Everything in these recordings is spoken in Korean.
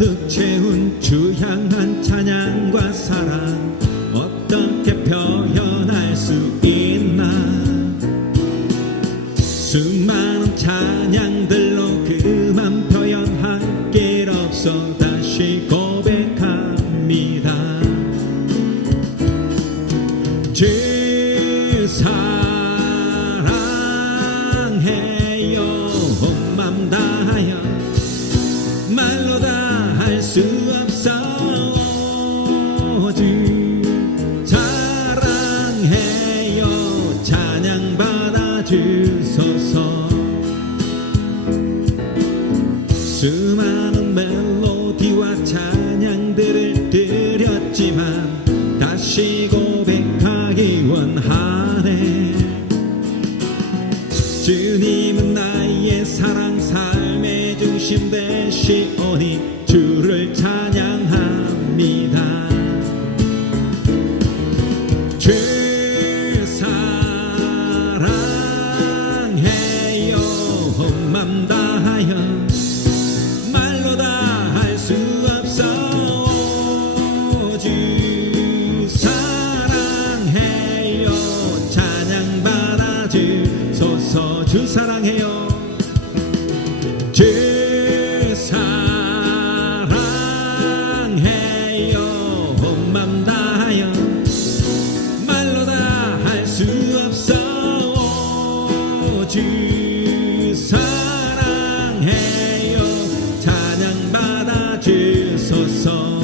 가득 채운 주 향한 찬양과 사랑 어떻게 표현할 수 있나. 수많은 찬양들로 그만 표현할 길 없어 다시 고백합니다. 주 사랑해요. 온 맘 다하여 말로 다 할 수 없어. 주 사랑해요. 찬양 받아 주소서. 수많은 멜로디와 찬양들을 드렸지만 다시 고백하기 원하네. 주님은 나의 사랑 삶의 중심 되시오니 주를 찬양합니다. 주 사랑해요. 온 맘 다하여 말로 다 할 수 없어. 주 사랑해요. 찬양 받아 주소서. 주 사랑해요. 주 사랑해요. 온 맘 다하여 말로 다 할 수 없어. 주 사랑해요. 찬양 받아 주소서.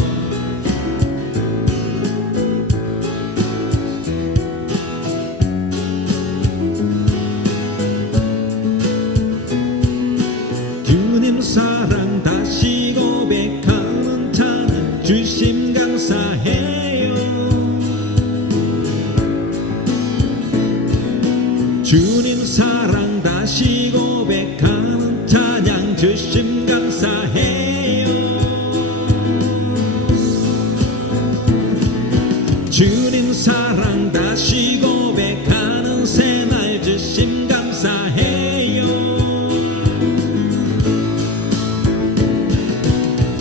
주님 사랑 다시 고백하는 찬양 주심 감사해요. 주님 사랑 다시 고백하는 찬양 주심 감사해요. 주님 사랑 다시 고백하는 새날 주심 감사해요.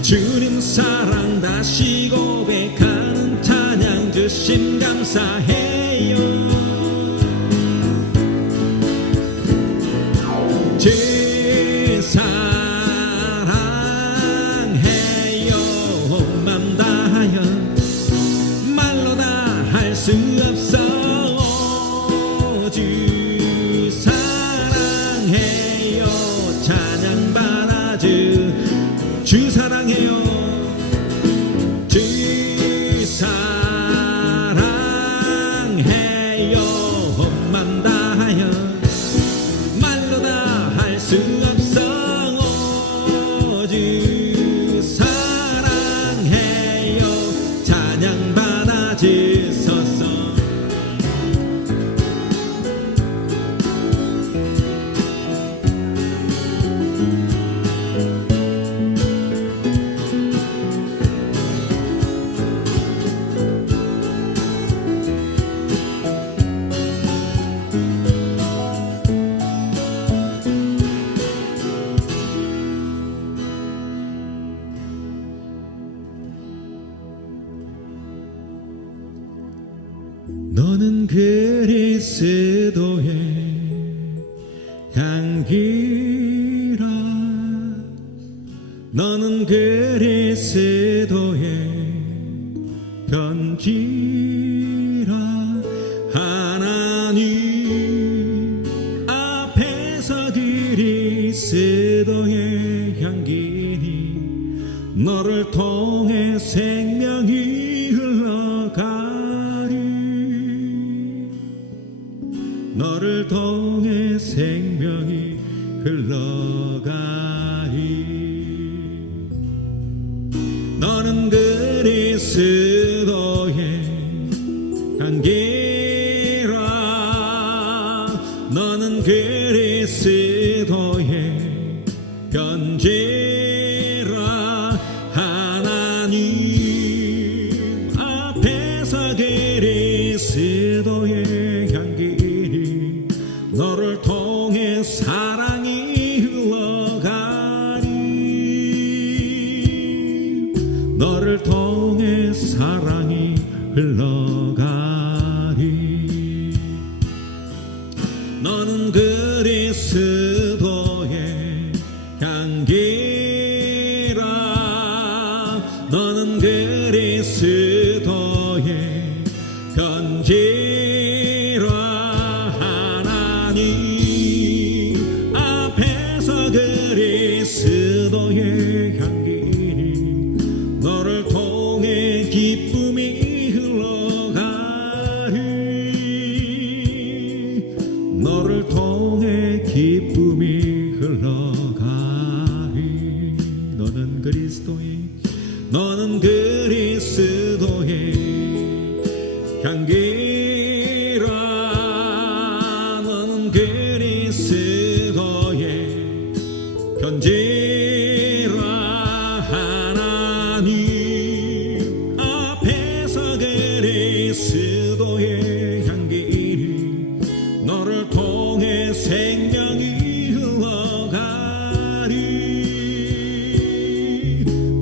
주님 사랑 다시 고백하는 찬양 주심 감사해요. 주 사랑해요. 온 맘 다하여 말로 다 할 수 없어. 주 사랑해요. 찬양 받아 주 사랑해요. 주 사랑해요. 온 맘 다하여 말로 다 할 수 없어. 주 사랑해요. 찬양 받아 주소서. 너는 그리스도의 향기라. 너는 그리스도의 편지라. 하나님 앞에서 그리스도의 향기니 너를 통해 생명이 흘러가리. 너를 통해 생명이 흘러가리. 너는 그리스도의 향기라. 너는 그리스도의 편지라. 하나님 앞에서 그리스도의 향기니 너를 통해 사랑이 흘러가리. 너를 통해 사랑이 흘러가리. 너는 그리스도의 향기라. 너는 그리스도의 편지라. 하나님 앞에서 그리스도의 향기 너를 통해 기쁨이 흘러가리. 너를 통해 기쁨이 흘러가리. 너는 그리스도의 향기라. 너는 그리스도의 편지라. 하나님 앞에서 그리스도의 향기 너를 통해 생명이 흘러가리.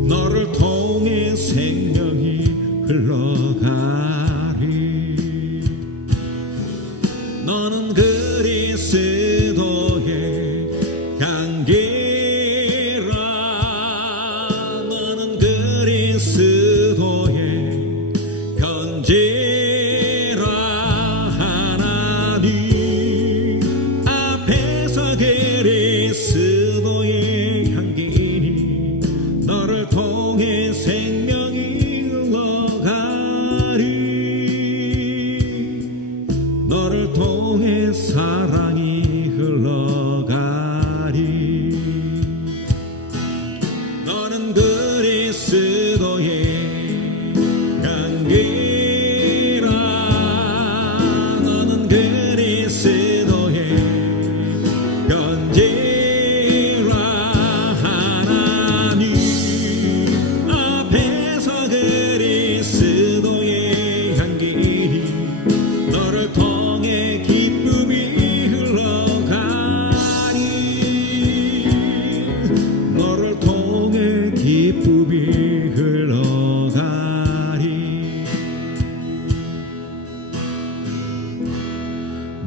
너를 통해 생명이 흘러가리. 너는 그리스도의 향기라. 너는 그리스도의 편지라. 하나님 앞에서 그리스도의 향기 너를 통해 생명이 흘러가리. 너를 통해 사랑이 흘러가리. 너는 그리스도의 향기라. 너는 그리스도의 편지라. 하나님 앞에서 그리스도의 향기 너를 통해 기쁨이 흘러가리. 너를 통해 기쁨이 흘러가리.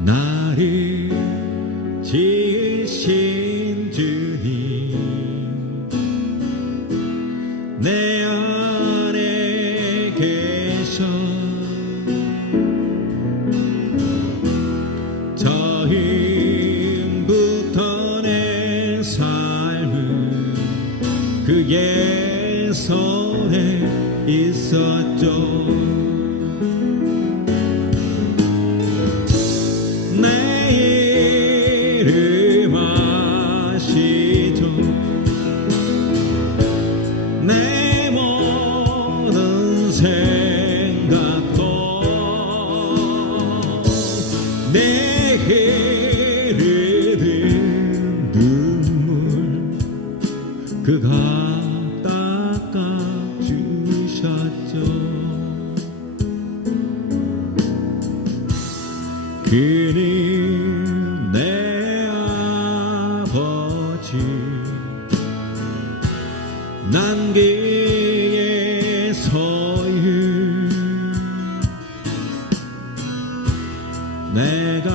나를 지으신 주님 내 안에 계셔. 처음부터 내 삶은 그의 손에 있었죠. 내 이름 아시죠. 내 모든 생각도 내 흐르는 눈물 그가 닦아주셨죠. 그는 내 아버지 난 그의 소유. 내가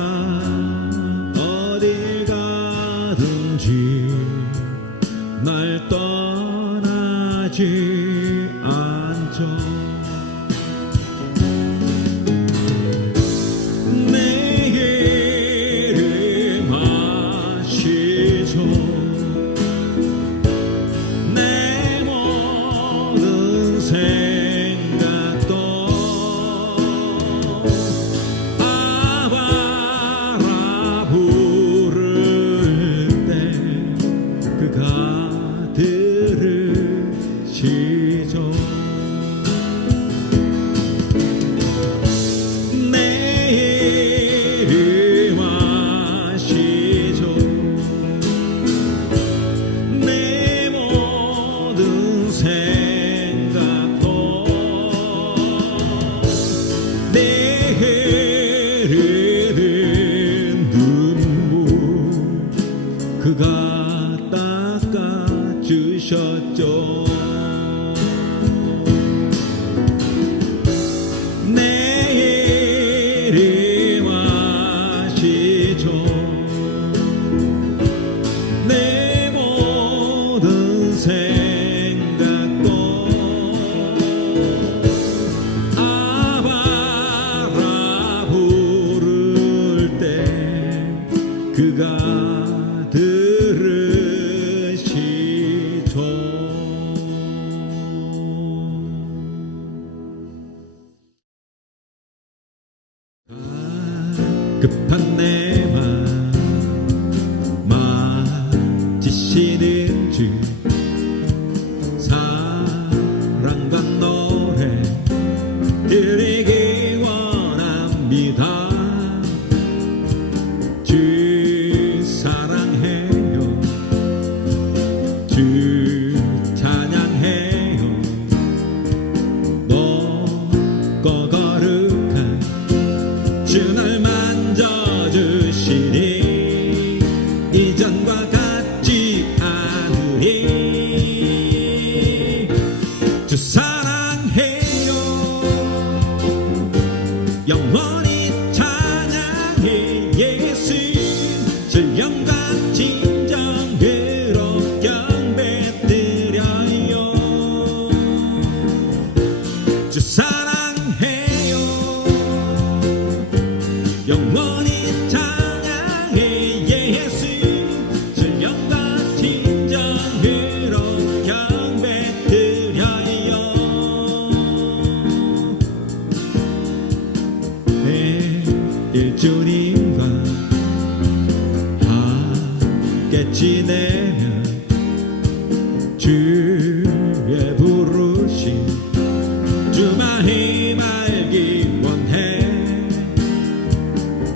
어딜 가든지 날 떠나지 않죠. 그가 닦아주셨죠. 급한 내 맘 맞으시는 주 사랑과 노래 드리기 원합니다. 주 사랑해요, 주 찬양해요. 높고 거룩한 주 날 만져주시니 이전과 같지 않으리. 주 사랑해요, 영원히 찬양해. 예수 신령과 진정으로 경배드려요. 주 사랑해요, 영원히 찬양해. 예수 신령과 진정으로 경배드려요. 매일 주님과 함께 지내면 주의 부르심 주마히 말기 원해.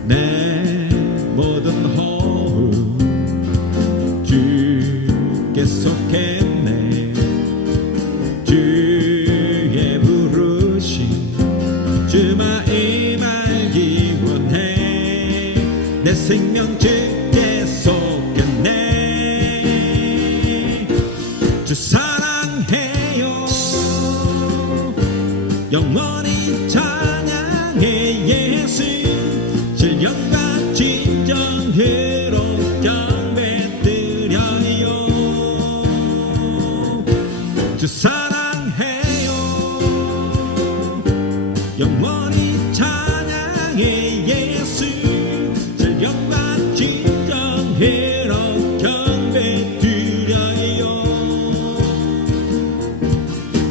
내 모든 호흡 주께 속했네. 주의 부르심 주마히 말기 원해. 내 생명 주께 속했네. 주 사랑해요, 영원히 찬양해. 예수 신령과 진정으로 경배드려요. 주 사랑해요, 영원히 찬양해. 예수 신령과 진정으로 경배드려요.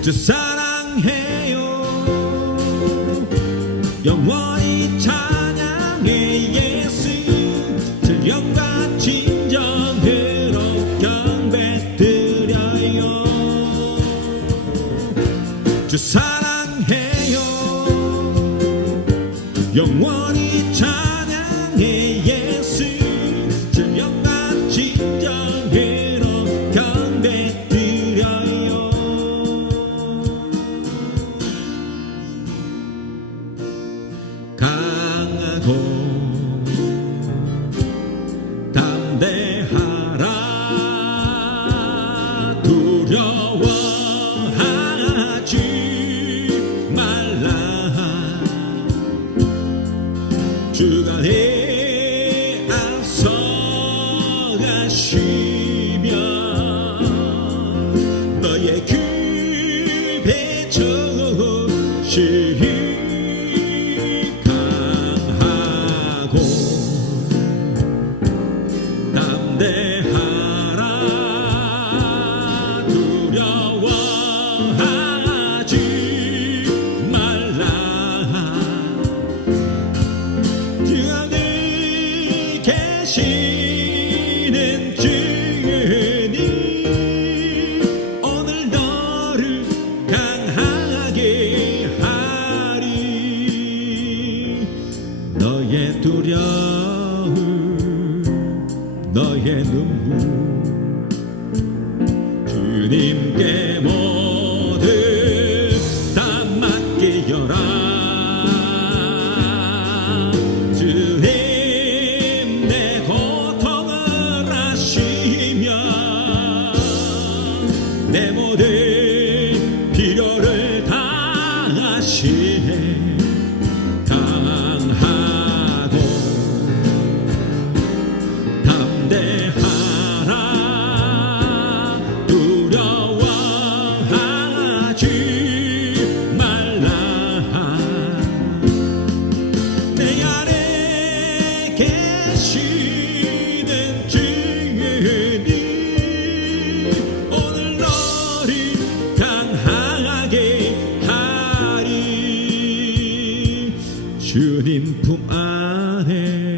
주 사랑해요, 영원히 찬양해. 예수 신령과 진정으로 경배드려요. 주 사랑해요, 영원히 찬양해. 예수 신령과 진정으로 경배드려요. 강하고 담대하라. 두려워하지 말라. 주가 내 앞서 가시며 너의 길에 저시 담대하라. 두려워하지 말라. 주 안에 계시는 주님 오늘 너를 강하게 하리. 너의 두려움 너의 눈물 주님께 모두 다 맡기어라. 주님 내 고통을 아시며 내 모든 필요를 다 아시네. 강하고 담대하라. 두려워하지 말라. 내 안에 계시는 주님 오늘 너를 강하게 하리. 주님 품 안에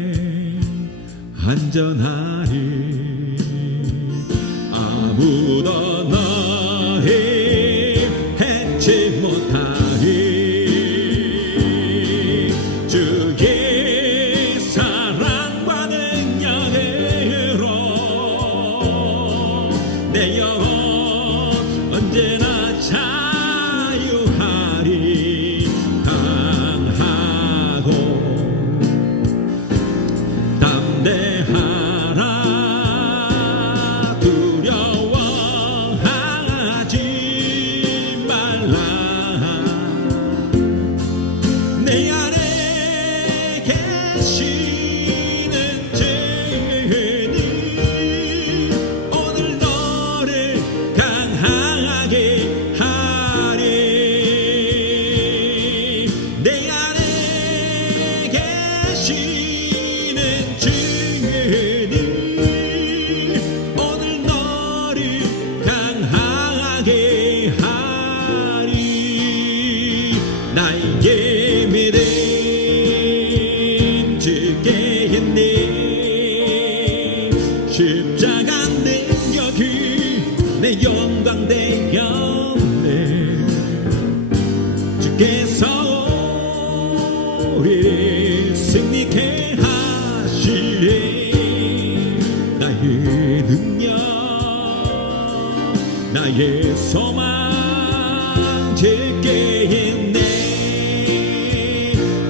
나의 소망 짓게 했네.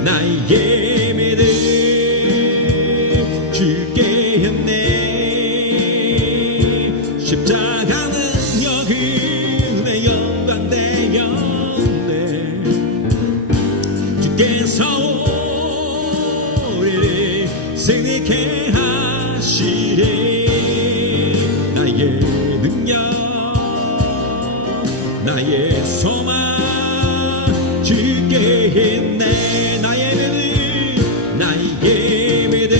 나의 믿음 주게 했네. 십자가는 여기 내 영광 되었네. 주께서 우리를 승리케 하시리. 나의 능력 나의 소망 주게 했네. 나의 믿음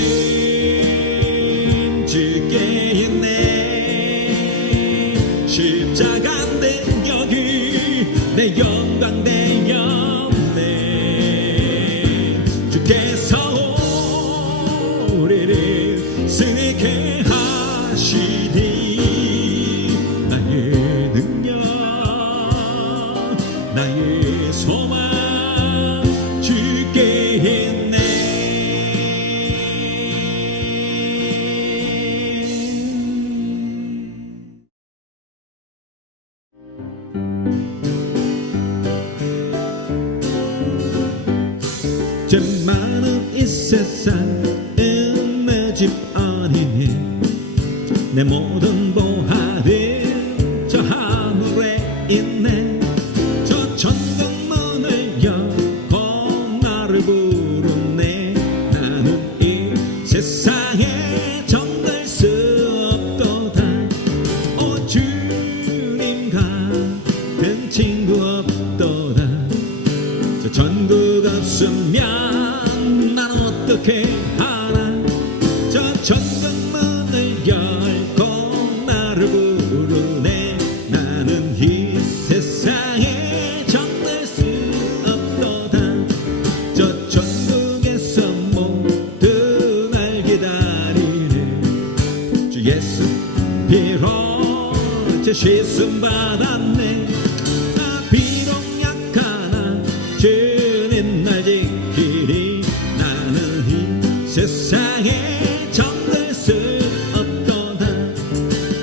주게 했네. 십자가 된 여기 내 영광 되었네. 주께서 우리를 승리케 하시니 나의 능력 나의 소망 주게 했네. 제 많은 이 세상은 내 집 아니니 내 모든 보화는 저 하늘에 있네. 저 천국 문을 열고 나를 부르네. 나는 이 세상에 정될 수 없도다. 오 주님 같은 친구 없도다. 저 천국 없으면 난 어떻게 하나. 저 천국 문을 열고 나를 부르네. 나는 이 세상에 정될 수 없도다. 저 천국에서 모두 날 기다리네. 주 예수 피로 제 씻음 받았네. 나 비록 약하나 주님 날 지키리. 나는 이 세상에 정될 수 없도다.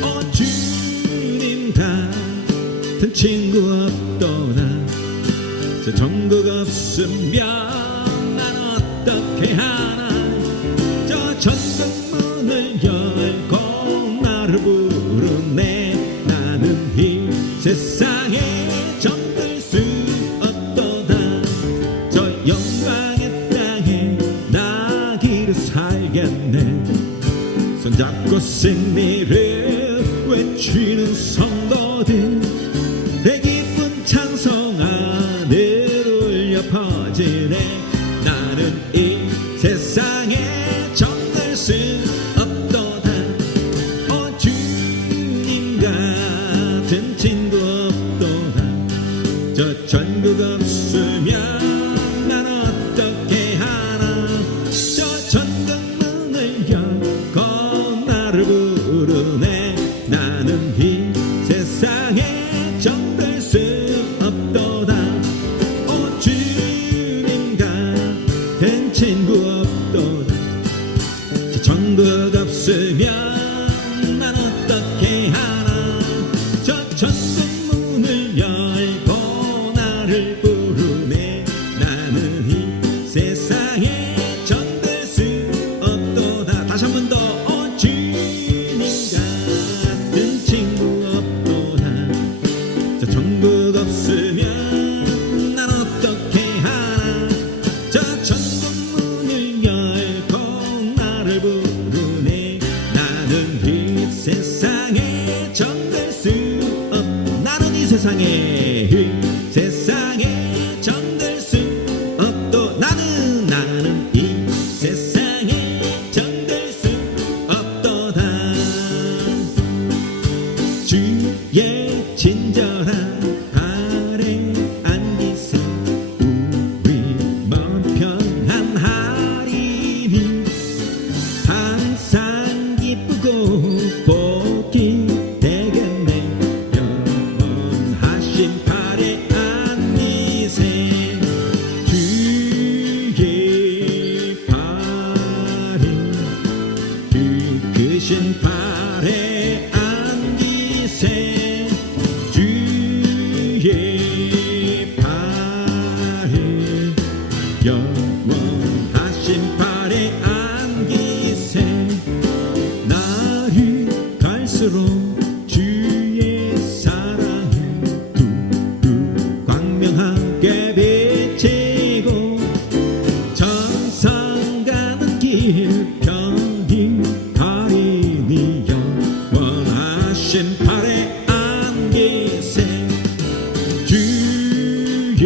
오 주님 같은 친구 없도다. 저 천국 없으면 난 어떻게 하나. 저 천국 문을 열고 나를 부르네. 나는 이 세상에 정될 수 없도다. 저 영광의 땅에 나 길을 살겠네. 손잡고 승리를 외치는 성도들 내 기쁜 찬송 하늘 울려 퍼지네. 나는 이 세상에 정될 수 없도다. 오 주님 같은 친구 없도다. 저 천국 없으면 난 어떻게 하나. 저 천국 문을 열고 나를 부르네. 나는 이 세상에 정될 수 없도다. 오 주님 같은 친구 없도다. 저 천국 없으면 난 어떻게 하나. 저 천국 문을 열고 나를 부르네. 나는 이 세상에 정될 수 없도다. 다시 한 번 더. 오 주님 같은 친구 없도다. 저 천국 없으면 난 어떻게 하나. 저 천국 문을 열고 나를 부르네. 나는 이 세상에 정될 수 없. 나는 이 세상에 영원하신 발에 안기세 날이 갈수록 주의 사랑을 두루 광명하게 비치고 정상 가는 길 편히 가리니 영원하신 발에 안기세 주의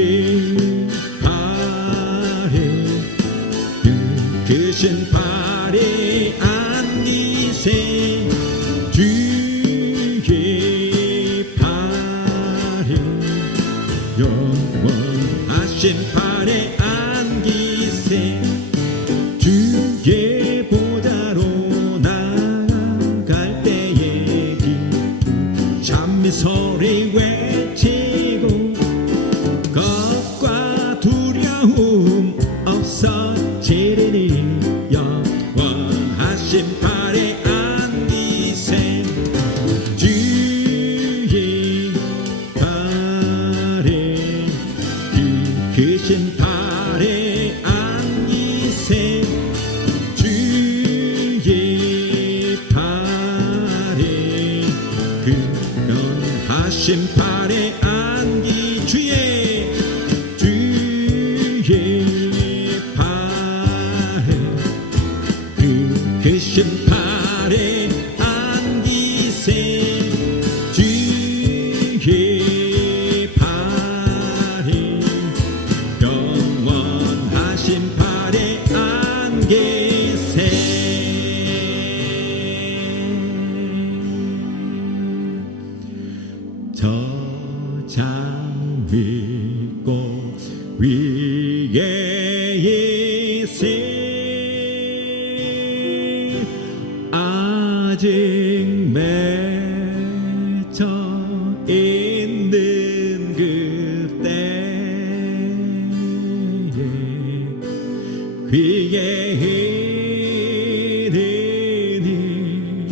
발에 크신 발에 안기세 주의 발에 영원하신 발에 안기세 주의 보좌로 나아갈 때에 기쁜 찬미 소리 외치고 겁과 두려움 없어지리니 영원하신 발에 안기세 주의 발에 크신 발에 안기세 주의 발에 극건하신 발에 안기 주의 발에 크신 발에 안기세 주의 발에 영원하신 발에 안기세 저장 믿고 위에 있으 아직 맺혀 있는 그때에 귀에 이르니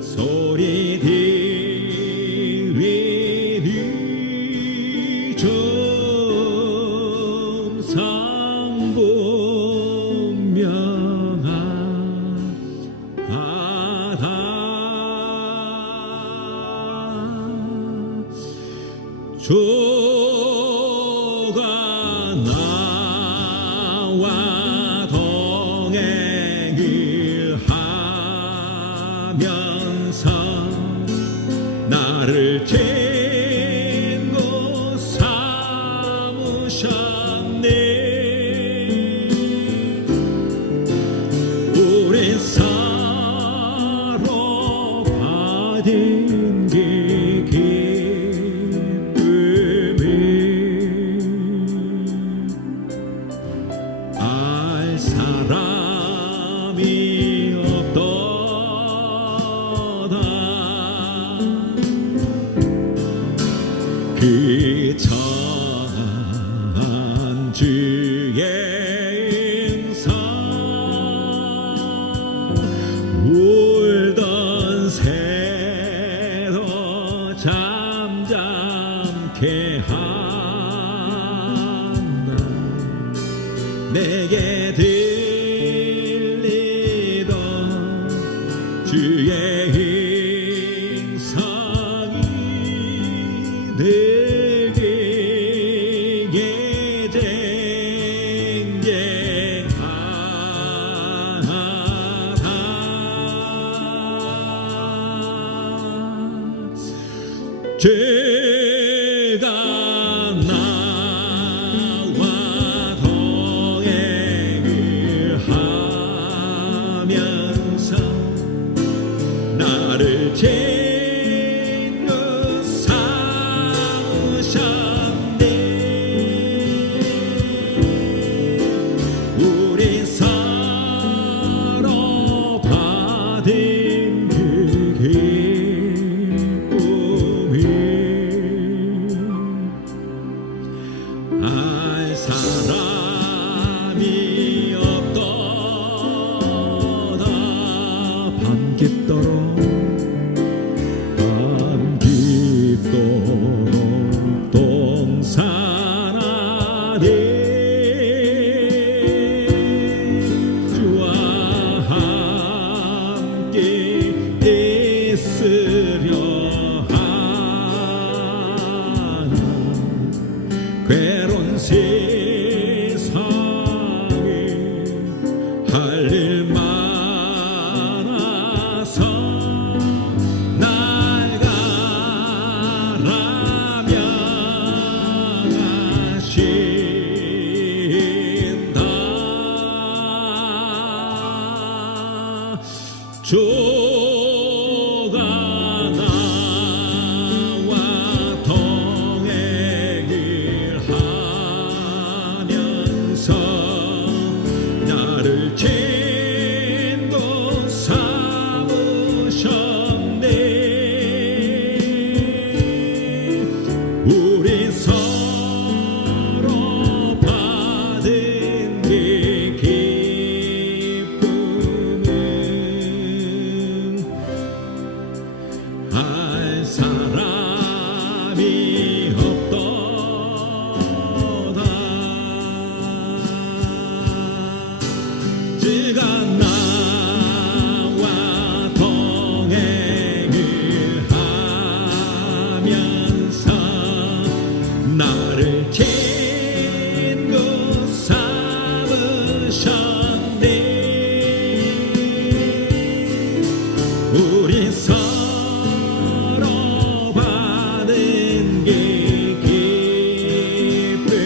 소리 들리니 좀 성분명하다 주가 나와 동행을 하면서 나를 친구 삼으셨네 우리 서로 받은 게 기쁨이 알 사람이 없도다 그 전 주의 인사 울던 새도 잠잠케 한다 내게 들리던 주의 인상이 내게 죄가 나와 동행을 하면서 나를 친구 삼으셨네 우리 서로 받은 그 알 사람이 없도다 밤깃도록 동산 아래 괴로운 세상에 할 일 많아서 날 가라며 하신다. 주가 나와 동행을 하면서 나를 진도 삼으셨네. 우리 서로 받은 게 기쁨은 알 사람이 없도다. 주가 나와 동행을 하면서 나를 친구 삼으셨네. 우리 서로 받은 게 기쁨이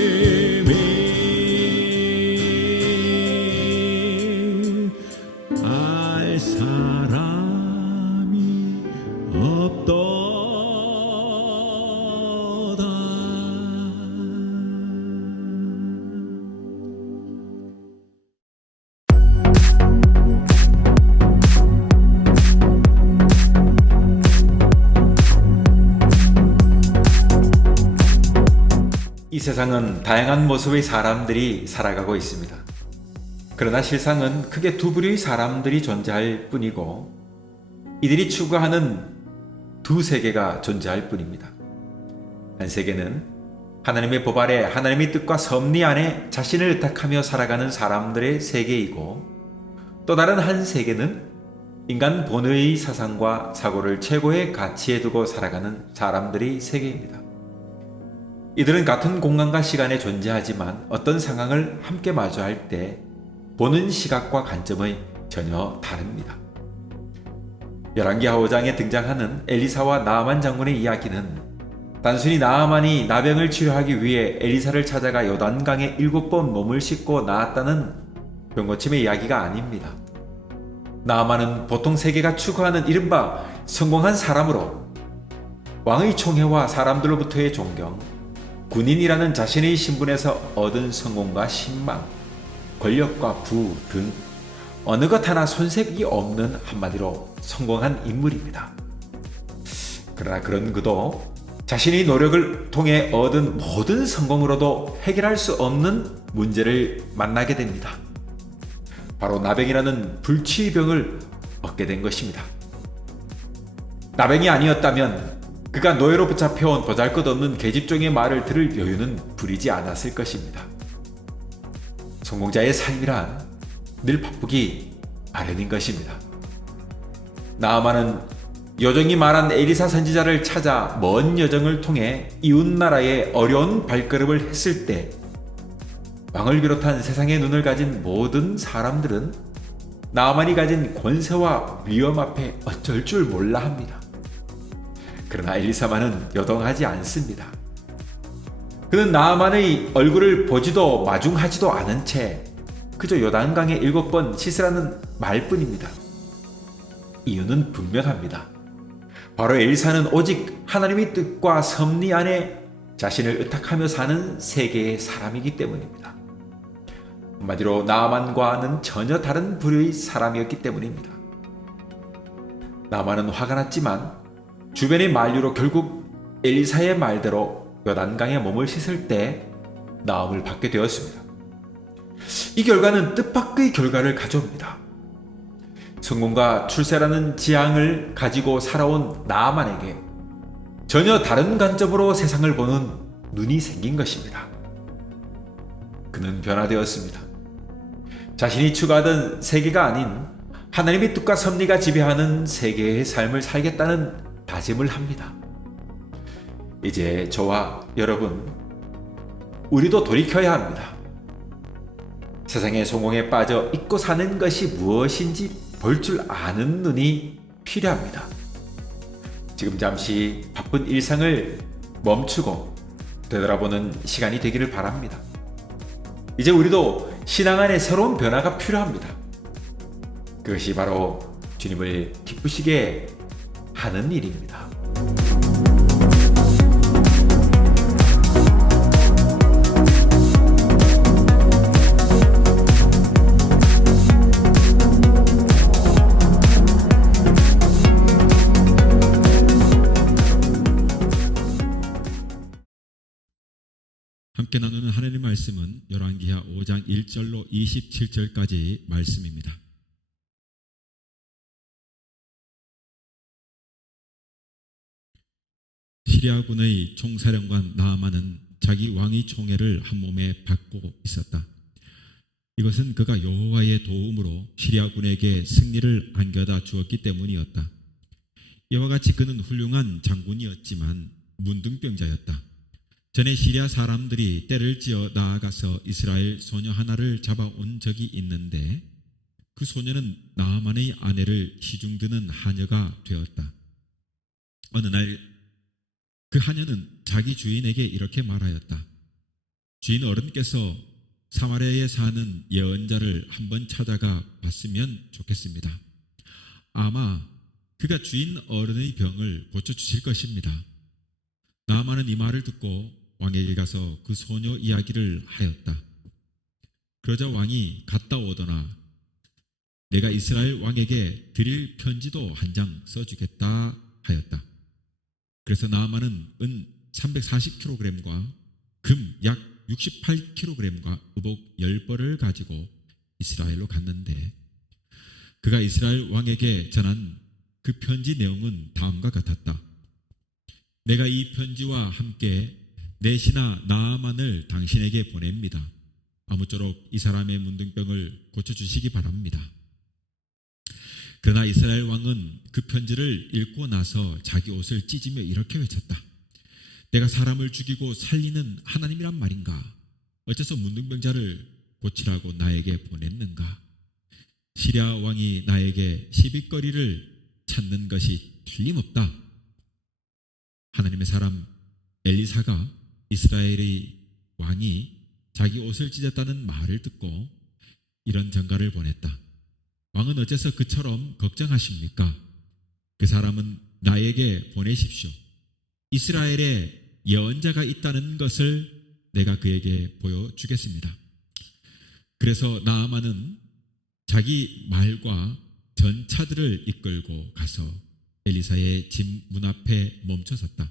알 사람이 없도다. 이 세상은 다양한 모습의 사람들이 살아가고 있습니다. 그러나 실상은 크게 두 부류의 사람들이 존재할 뿐이고 이들이 추구하는 두 세계가 존재할 뿐입니다. 한 세계는 하나님의 법 아래 하나님의 뜻과 섭리 안에 자신을 의탁하며 살아가는 사람들의 세계이고, 또 다른 한 세계는 인간 본의의 사상과 사고를 최고의 가치에 두고 살아가는 사람들의 세계입니다. 이들은 같은 공간과 시간에 존재하지만 어떤 상황을 함께 마주할 때 보는 시각과 관점이 전혀 다릅니다. 열왕기하 5장에 등장하는 엘리사와 나아만 장군의 이야기는 단순히 나아만이 나병을 치료하기 위해 엘리사를 찾아가 요단강에 7번 몸을 씻고 나았다는 병고침의 이야기가 아닙니다. 나아만은 보통 세계가 추구하는 이른바 성공한 사람으로 왕의 총애와 사람들로부터의 존경, 군인이라는 자신의 신분에서 얻은 성공과 신망, 권력과 부 등 어느 것 하나 손색이 없는, 한마디로 성공한 인물입니다. 그러나 그런 그도 자신의 노력을 통해 얻은 모든 성공으로도 해결할 수 없는 문제를 만나게 됩니다. 바로 나병이라는 불치병을 얻게 된 것입니다. 나병이 아니었다면 그가 노예로 붙잡혀온 보잘것없는 계집종의 말을 들을 여유는 부리지 않았을 것입니다. 성공자의 삶이란 늘 바쁘기 마련인 것입니다. 나아만은 요정이 말한 엘리사 선지자를 찾아 먼 여정을 통해 이웃나라에 어려운 발걸음을 했을 때 왕을 비롯한 세상의 눈을 가진 모든 사람들은 나아만이 가진 권세와 위엄 앞에 어쩔 줄 몰라 합니다. 그러나 엘리사만은 여동하지 않습니다. 그는 나아만의 얼굴을 보지도 마중하지도 않은 채 그저 요단강에 7번 씻으라는 말뿐입니다. 이유는 분명합니다. 바로 엘리사는 오직 하나님의 뜻과 섭리 안에 자신을 의탁하며 사는 세계의 사람이기 때문입니다. 한마디로 나아만과는 전혀 다른 부류의 사람이었기 때문입니다. 나아만은 화가 났지만 주변의 만류로 결국 엘리사의 말대로 요단강에 몸을 씻을 때 나음을 받게 되었습니다. 이 결과는 뜻밖의 결과를 가져옵니다. 성공과 출세라는 지향을 가지고 살아온 나아만에게 전혀 다른 관점으로 세상을 보는 눈이 생긴 것입니다. 그는 변화되었습니다. 자신이 추구하던 세계가 아닌 하나님의 뜻과 섭리가 지배하는 세계의 삶을 살겠다는 다짐을 합니다. 이제 저와 여러분, 우리도 돌이켜야 합니다. 세상의 소공에 빠져 잊고 사는 것이 무엇인지 볼 줄 아는 눈이 필요합니다. 지금 잠시 바쁜 일상을 멈추고 되돌아보는 시간이 되기를 바랍니다. 이제 우리도 신앙 안에 새로운 변화가 필요합니다. 그것이 바로 주님을 기쁘시게 하는 일입니다. 함께 나누는 하나님의 말씀은 열왕기하 5장 1절로 27절까지 말씀입니다. 시리아군의 총사령관 나아만은 자기 왕위 총애를 한 몸에 받고 있었다. 이것은 그가 여호와의 도움으로 시리아군에게 승리를 안겨다 주었기 때문이었다. 이와 같이 그는 훌륭한 장군이었지만 문둥병자였다. 전에 시리아 사람들이 떼를 지어 나아가서 이스라엘 소녀 하나를 잡아온 적이 있는데 그 소녀는 나아만의 아내를 시중드는 하녀가 되었다. 어느 날 그 하녀는 자기 주인에게 이렇게 말하였다. 주인 어른께서 사마리아에 사는 예언자를 한번 찾아가 봤으면 좋겠습니다. 아마 그가 주인 어른의 병을 고쳐주실 것입니다. 나아만은 이 말을 듣고 왕에게 가서 그 소녀 이야기를 하였다. 그러자 왕이 갔다 오더나 내가 이스라엘 왕에게 드릴 편지도 한 장 써주겠다 하였다. 그래서 나아만은 은 340kg과 금 약 68kg과 의복 10벌을 가지고 이스라엘로 갔는데 그가 이스라엘 왕에게 전한 그 편지 내용은 다음과 같았다. 내가 이 편지와 함께 내 신하 나아만을 당신에게 보냅니다. 아무쪼록 이 사람의 문둥병을 고쳐주시기 바랍니다. 그러나 이스라엘 왕은 그 편지를 읽고 나서 자기 옷을 찢으며 이렇게 외쳤다. 내가 사람을 죽이고 살리는 하나님이란 말인가? 어째서 문둥병자를 고치라고 나에게 보냈는가? 시리아 왕이 나에게 시비거리를 찾는 것이 틀림없다. 하나님의 사람 엘리사가 이스라엘의 왕이 자기 옷을 찢었다는 말을 듣고 이런 전가를 보냈다. 왕은 어째서 그처럼 걱정하십니까? 그 사람은 나에게 보내십시오. 이스라엘에 예언자가 있다는 것을 내가 그에게 보여주겠습니다. 그래서 나아만은 자기 말과 전차들을 이끌고 가서 엘리사의 집 문 앞에 멈춰섰다.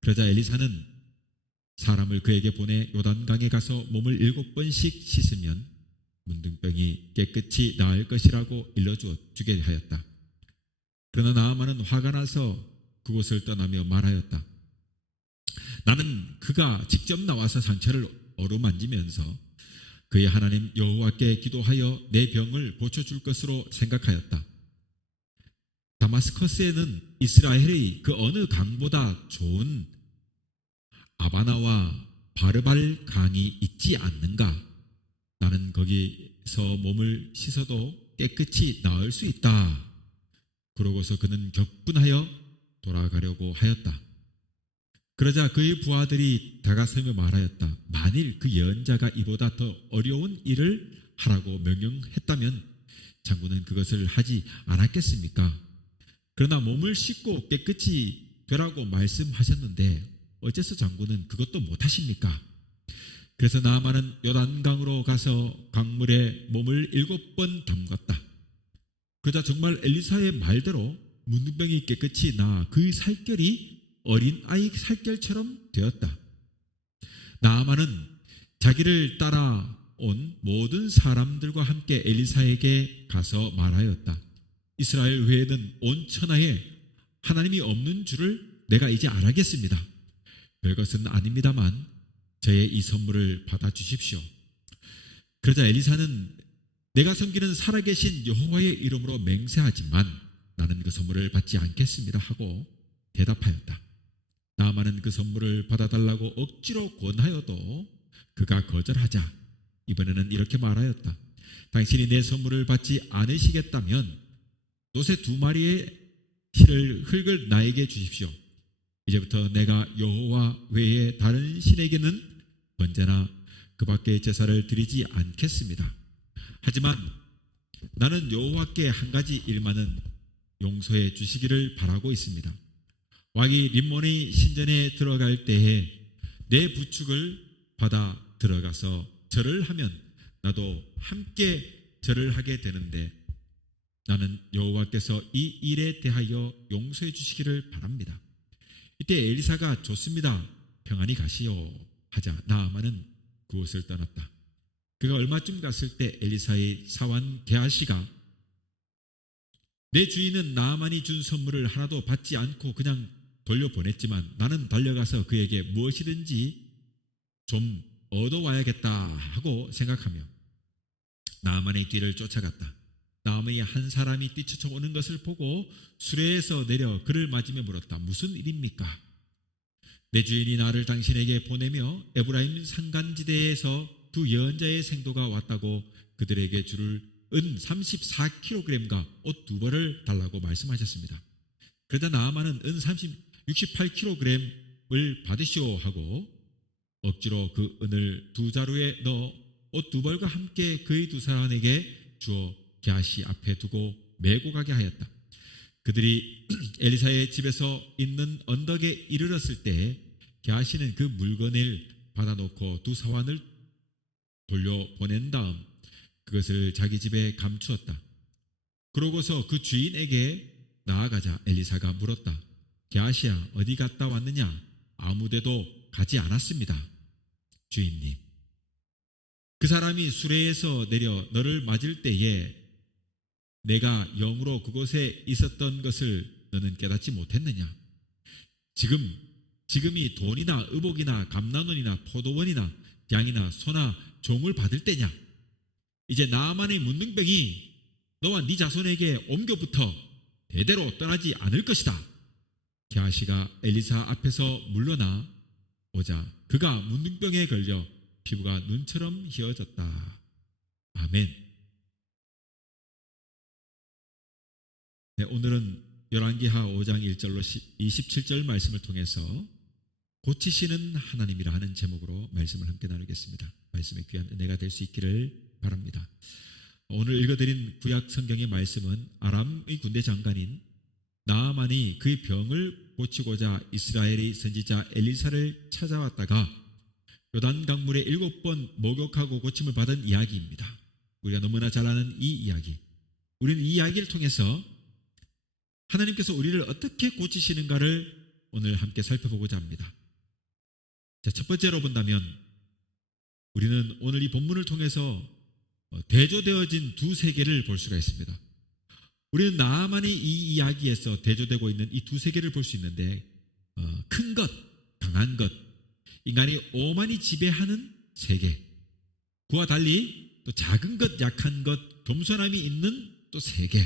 그러자 엘리사는 사람을 그에게 보내 요단강에 가서 몸을 7번씩 씻으면 문둥병이 깨끗이 나을 것이라고 일러주게 하였다. 그러나 나아만은 화가 나서 그곳을 떠나며 말하였다. 나는 그가 직접 나와서 상처를 어루만지면서 그의 하나님 여호와께 기도하여 내 병을 고쳐줄 것으로 생각하였다. 다마스커스에는 이스라엘의 그 어느 강보다 좋은 아바나와 바르발 강이 있지 않는가? 나는 거기서 몸을 씻어도 깨끗이 나을 수 있다. 그러고서 그는 격분하여 돌아가려고 하였다. 그러자 그의 부하들이 다가서며 말하였다. 만일 그 예언자가 이보다 더 어려운 일을 하라고 명령했다면 장군은 그것을 하지 않았겠습니까? 그러나 몸을 씻고 깨끗이 되라고 말씀하셨는데 어째서 장군은 그것도 못하십니까? 그래서 나아만은 요단강으로 가서 강물에 몸을 7번 담갔다. 그러자 정말 엘리사의 말대로 문둥병이 깨끗이 나 그의 살결이 어린아이 살결처럼 되었다. 나아만은 자기를 따라온 모든 사람들과 함께 엘리사에게 가서 말하였다. 이스라엘 외에는 온 천하에 하나님이 없는 줄을 내가 이제 알겠습니다. 별것은 아닙니다만 저의 이 선물을 받아주십시오. 그러자 엘리사는 내가 섬기는 살아계신 여호와의 이름으로 맹세하지만 나는 그 선물을 받지 않겠습니다 하고 대답하였다. 나아만은 그 선물을 받아달라고 억지로 권하여도 그가 거절하자 이번에는 이렇게 말하였다. 당신이 내 선물을 받지 않으시겠다면 노새 2마리의 흙을 나에게 주십시오. 이제부터 내가 여호와 외에 다른 신에게는 언제나 그 밖에 제사를 드리지 않겠습니다. 하지만 나는 여호와께 한 가지 일만은 용서해 주시기를 바라고 있습니다. 왕이 림몬의 신전에 들어갈 때에 내 부축을 받아 들어가서 절을 하면 나도 함께 절을 하게 되는데 나는 여호와께서 이 일에 대하여 용서해 주시기를 바랍니다. 이때 엘리사가 좋습니다. 평안히 가시오 하자 나아만은 그곳을 떠났다. 그가 얼마쯤 갔을 때 엘리사의 사환 게하시가 내 주인은 나아만이 준 선물을 하나도 받지 않고 그냥 돌려보냈지만 나는 달려가서 그에게 무엇이든지 좀 얻어와야겠다 하고 생각하며 나아만의 뒤를 쫓아갔다. 나아만이 한 사람이 뛰쳐쳐 오는 것을 보고 수레에서 내려 그를 맞으며 물었다. 무슨 일입니까? 내 주인이 나를 당신에게 보내며 에브라임 산간지대에서 2 예언자의 생도가 왔다고 그들에게 줄 은 34kg과 옷 2벌을 달라고 말씀하셨습니다. 그러자 나아만은 은 68kg을 받으시오 하고 억지로 그 은을 2자루에 넣어 옷 2벌과 함께 그의 2사람에게 주어 게하시 앞에 두고 메고 가게 하였다. 그들이 엘리사의 집에서 있는 언덕에 이르렀을 때 게하시는 그 물건을 받아놓고 2 사환을 돌려보낸 다음 그것을 자기 집에 감추었다. 그러고서 그 주인에게 나아가자 엘리사가 물었다. 게하시야 어디 갔다 왔느냐? 아무데도 가지 않았습니다. 주인님. 그 사람이 수레에서 내려 너를 맞을 때에 내가 영으로 그곳에 있었던 것을 너는 깨닫지 못했느냐? 지금이 돈이나 의복이나 감난원이나 포도원이나 양이나 소나 종을 받을 때냐? 이제 나아만의 문둥병이 너와 네 자손에게 옮겨붙어 대대로 떠나지 않을 것이다. 게하시가 엘리사 앞에서 물러나 오자 그가 문둥병에 걸려 피부가 눈처럼 휘어졌다. 아멘. 네, 오늘은 열왕기하 5장 1절로 27절 말씀을 통해서 고치시는 하나님이라 하는 제목으로 말씀을 함께 나누겠습니다. 말씀의 귀한 은혜가 될 수 있기를 바랍니다. 오늘 읽어드린 구약 성경의 말씀은 아람의 군대 장관인 나아만이 그의 병을 고치고자 이스라엘의 선지자 엘리사를 찾아왔다가 요단 강물에 7번 목욕하고 고침을 받은 이야기입니다. 우리가 너무나 잘 아는 이 이야기. 우리는 이 이야기를 통해서 하나님께서 우리를 어떻게 고치시는가를 오늘 함께 살펴보고자 합니다. 자, 첫 번째로 본다면 우리는 오늘 이 본문을 통해서 대조되어진 2 세계를 볼 수가 있습니다. 우리는 나아만의 이 이야기에서 대조되고 있는 이 2 세계를 볼 수 있는데 큰 것, 강한 것, 인간이 오만이 지배하는 세계, 그와 달리 또 작은 것, 약한 것, 겸손함이 있는 또 세계,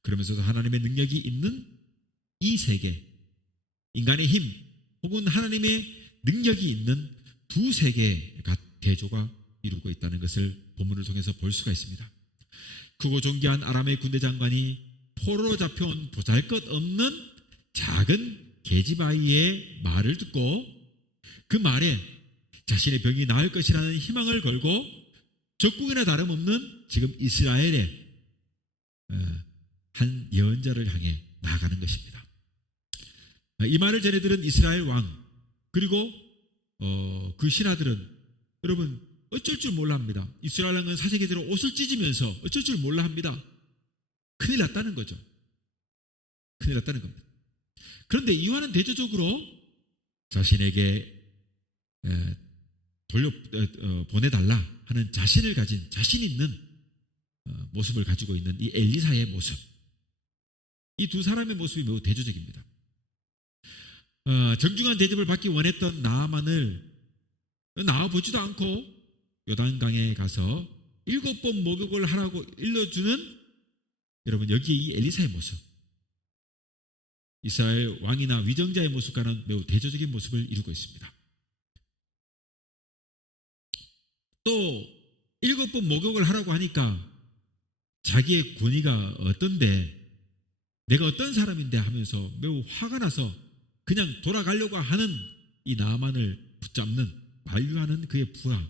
그러면서도 하나님의 능력이 있는 이 세계, 인간의 힘 혹은 하나님의 능력이 있는 2 세계가 대조가 이루고 있다는 것을 본문을 통해서 볼 수가 있습니다. 크고 존귀한 아람의 군대 장관이 포로로 잡혀온 보잘것없는 작은 계집아이의 말을 듣고 그 말에 자신의 병이 나을 것이라는 희망을 걸고 적국이나 다름없는 지금 이스라엘의 한 예언자를 향해 나아가는 것입니다. 이 말을 전해 들은 이스라엘 왕 그리고 그 신하들은 여러분 어쩔 줄 몰라 합니다. 이스라엘 왕은 사색에대로 옷을 찢으면서 어쩔 줄 몰라 합니다. 큰일 났다는 거죠. 큰일 났다는 겁니다. 그런데 이와는 대조적으로 자신에게 보내달라 하는 자신을 가진 자신 있는 모습을 가지고 있는 이 엘리사의 모습, 이 2 사람의 모습이 매우 대조적입니다. 정중한 대접을 받기 원했던 나아만을 나와보지도 않고 요단강에 가서 7번 목욕을 하라고 일러주는 여러분 여기에 이 엘리사의 모습, 이스라엘 왕이나 위정자의 모습과는 매우 대조적인 모습을 이루고 있습니다. 또 7번 목욕을 하라고 하니까 자기의 권위가 어떤데, 내가 어떤 사람인데 하면서 매우 화가 나서 그냥 돌아가려고 하는 이 나만을 붙잡는, 만류하는 그의 불화의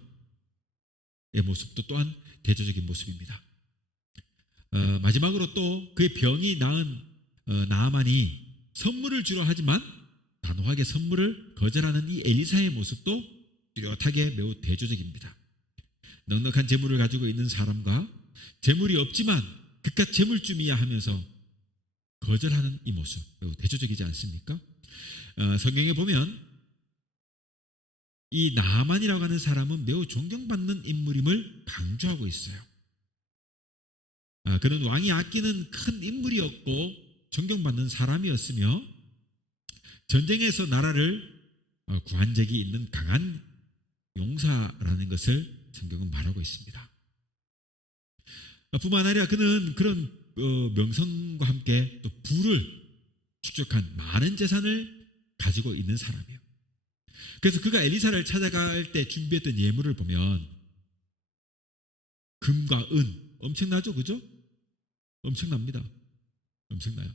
모습도 또한 대조적인 모습입니다. 마지막으로 또 그의 병이 나은 나아만이 선물을 주려 하지만 단호하게 선물을 거절하는 이 엘리사의 모습도 뚜렷하게 매우 대조적입니다. 넉넉한 재물을 가지고 있는 사람과 재물이 없지만 그깟 재물쯤이야 하면서 거절하는 이 모습, 매우 대조적이지 않습니까? 성경에 보면 이 나아만이라고 하는 사람은 매우 존경받는 인물임을 강조하고 있어요. 그는 왕이 아끼는 큰 인물이었고 존경받는 사람이었으며 전쟁에서 나라를 구한 적이 있는 강한 용사라는 것을 성경은 말하고 있습니다. 뿐만 아니라 그는 그런 명성과 함께 또 부를 축적한 많은 재산을 가지고 있는 사람이에요. 그래서 그가 엘리사를 찾아갈 때 준비했던 예물을 보면 금과 은 엄청나죠, 그죠? 엄청납니다. 엄청나요.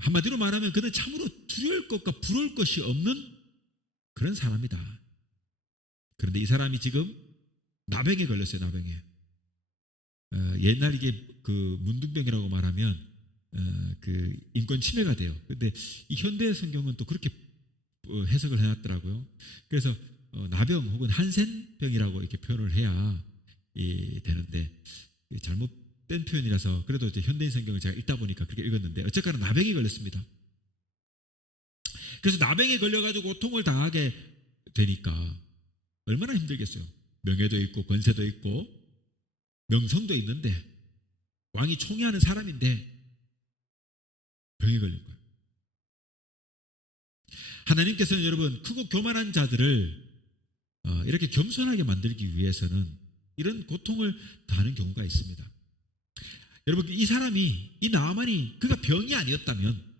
한마디로 말하면 그는 참으로 두려울 것과 부러울 것이 없는 그런 사람이다. 그런데 이 사람이 지금 나병에 걸렸어요. 나병에. 옛날 이게 그 문둥병이라고 말하면 그 인권 침해가 돼요. 그런데 이 현대 성경은 또 그렇게 해석을 해놨더라고요. 그래서 나병 혹은 한센병이라고 이렇게 표현을 해야 되는데 잘못된 표현이라서 그래도 이제 현대인 성경을 제가 읽다 보니까 그렇게 읽었는데 어쨌거나 나병이 걸렸습니다. 그래서 나병에 걸려가지고 고통을 당하게 되니까 얼마나 힘들겠어요. 명예도 있고 권세도 있고 명성도 있는데 왕이 총애하는 사람인데 병에 걸린 거예요. 하나님께서는 여러분 크고 교만한 자들을 이렇게 겸손하게 만들기 위해서는 이런 고통을 당하는 경우가 있습니다. 여러분 이 사람이, 이 나아만이 그가 병이 아니었다면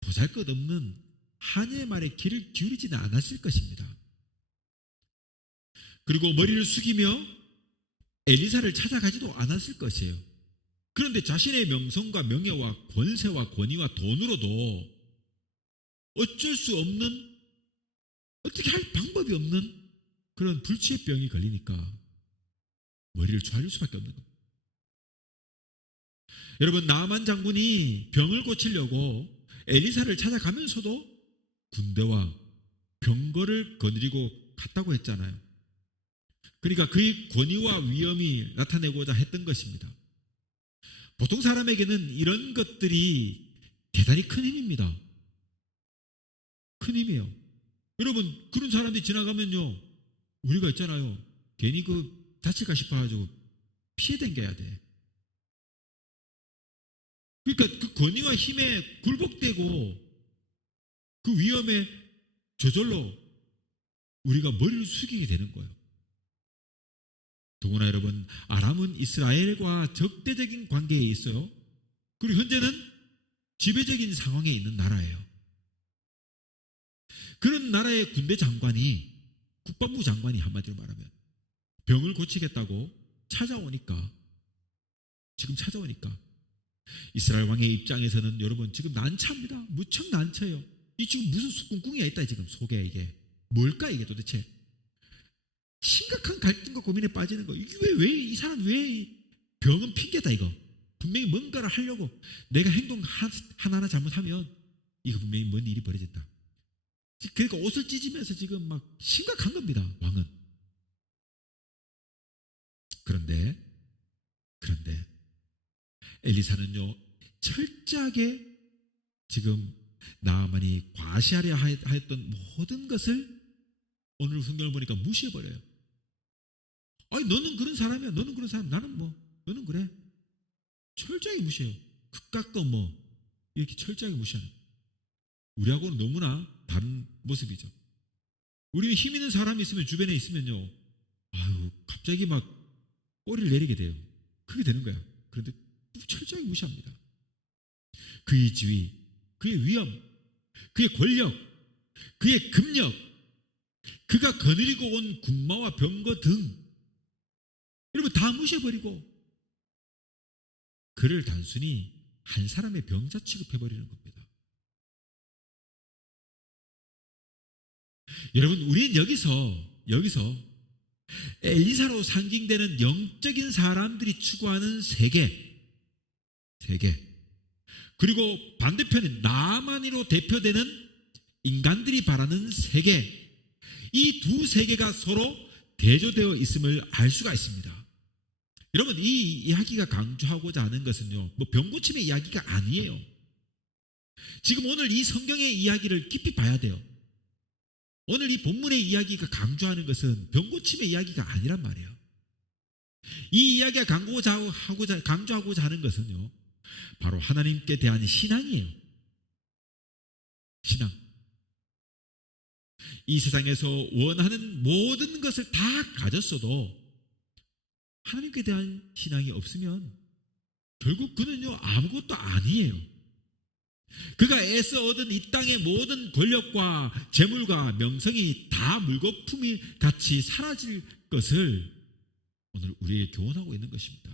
보잘것없는 하나님의 말에 귀를 기울이지는 않았을 것입니다. 그리고 머리를 숙이며 엘리사를 찾아가지도 않았을 것이에요. 그런데 자신의 명성과 명예와 권세와 권위와 돈으로도 어쩔 수 없는, 어떻게 할 방법이 없는 그런 불치의 병이 걸리니까 머리를 조아릴 수밖에 없는 겁니다. 여러분 나아만 장군이 병을 고치려고 엘리사를 찾아가면서도 군대와 병거를 거느리고 갔다고 했잖아요. 그러니까 그의 권위와 위엄이 나타내고자 했던 것입니다. 보통 사람에게는 이런 것들이 대단히 큰 힘입니다. 큰 힘이에요. 여러분 그런 사람들이 지나가면요, 우리가 있잖아요, 괜히 그 다칠까 싶어가지고 피해 댕겨야 돼. 그러니까 그 권위와 힘에 굴복되고 그 위험에 저절로 우리가 머리를 숙이게 되는 거예요. 더구나 여러분 아람은 이스라엘과 적대적인 관계에 있어요. 그리고 현재는 지배적인 상황에 있는 나라예요. 그런 나라의 군대 장관이, 국방부 장관이 한마디로 말하면 병을 고치겠다고 지금 찾아오니까 이스라엘 왕의 입장에서는 여러분 지금 난처합니다. 무척 난처해요. 이 지금 무슨 꿍꿍이가 있다 지금 속에. 이게 뭘까 이게 도대체. 심각한 갈등과 고민에 빠지는 거. 이게 왜 이 사람 왜 병은 핑계다 이거. 분명히 뭔가를 하려고 내가 행동 하나하나 잘못하면 이거 분명히 뭔 일이 벌어진다. 그러니까 옷을 찢으면서 지금 막 심각한 겁니다. 왕은. 그런데 엘리사는요 철저하게 지금 나아만이 과시하려 하였던 모든 것을 오늘 성경을 보니까 무시해버려요. 아니 너는 그런 사람이야. 너는 그런 사람. 나는 너는 그래. 철저하게 무시해요. 그깟 거 이렇게 철저하게 무시하는. 우리하고는 너무나 다른 모습이죠. 우리 힘 있는 사람이 있으면, 주변에 있으면요, 갑자기 막 꼬리를 내리게 돼요. 그게 되는 거야. 그런데 철저히 무시합니다. 그의 지위, 그의 위엄, 그의 권력, 그의 금력, 그가 거느리고 온 군마와 병거 등 여러분 다 무시해버리고 그를 단순히 한 사람의 병자 취급해버리는 겁니다. 여러분 우리는 여기서 엘리사로 상징되는 영적인 사람들이 추구하는 세계 그리고 반대편에 나아만이로 대표되는 인간들이 바라는 세계 이 두 세계가 서로 대조되어 있음을 알 수가 있습니다. 여러분 이 이야기가 강조하고자 하는 것은요 뭐 병고침의 이야기가 아니에요. 지금 오늘 이 성경의 이야기를 깊이 봐야 돼요. 오늘 이 본문의 이야기가 강조하는 것은 병고침의 이야기가 아니란 말이에요. 이 이야기가 강조하고자 하는 것은요 바로 하나님께 대한 신앙이에요. 신앙. 이 세상에서 원하는 모든 것을 다 가졌어도 하나님께 대한 신앙이 없으면 결국 그는요 아무것도 아니에요. 그가 애써 얻은 이 땅의 모든 권력과 재물과 명성이 다 물거품이 같이 사라질 것을 오늘 우리에게 교훈하고 있는 것입니다.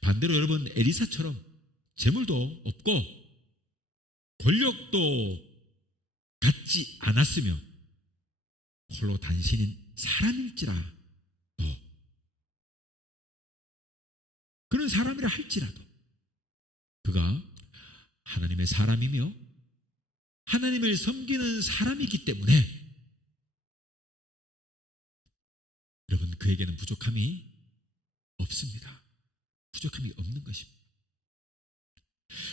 반대로 여러분 엘리사처럼 재물도 없고 권력도 갖지 않았으며 홀로 단신인 사람일지라도 그런 사람이라 할지라도 그가 하나님의 사람이며 하나님을 섬기는 사람이기 때문에 여러분 그에게는 부족함이 없습니다. 부족함이 없는 것입니다.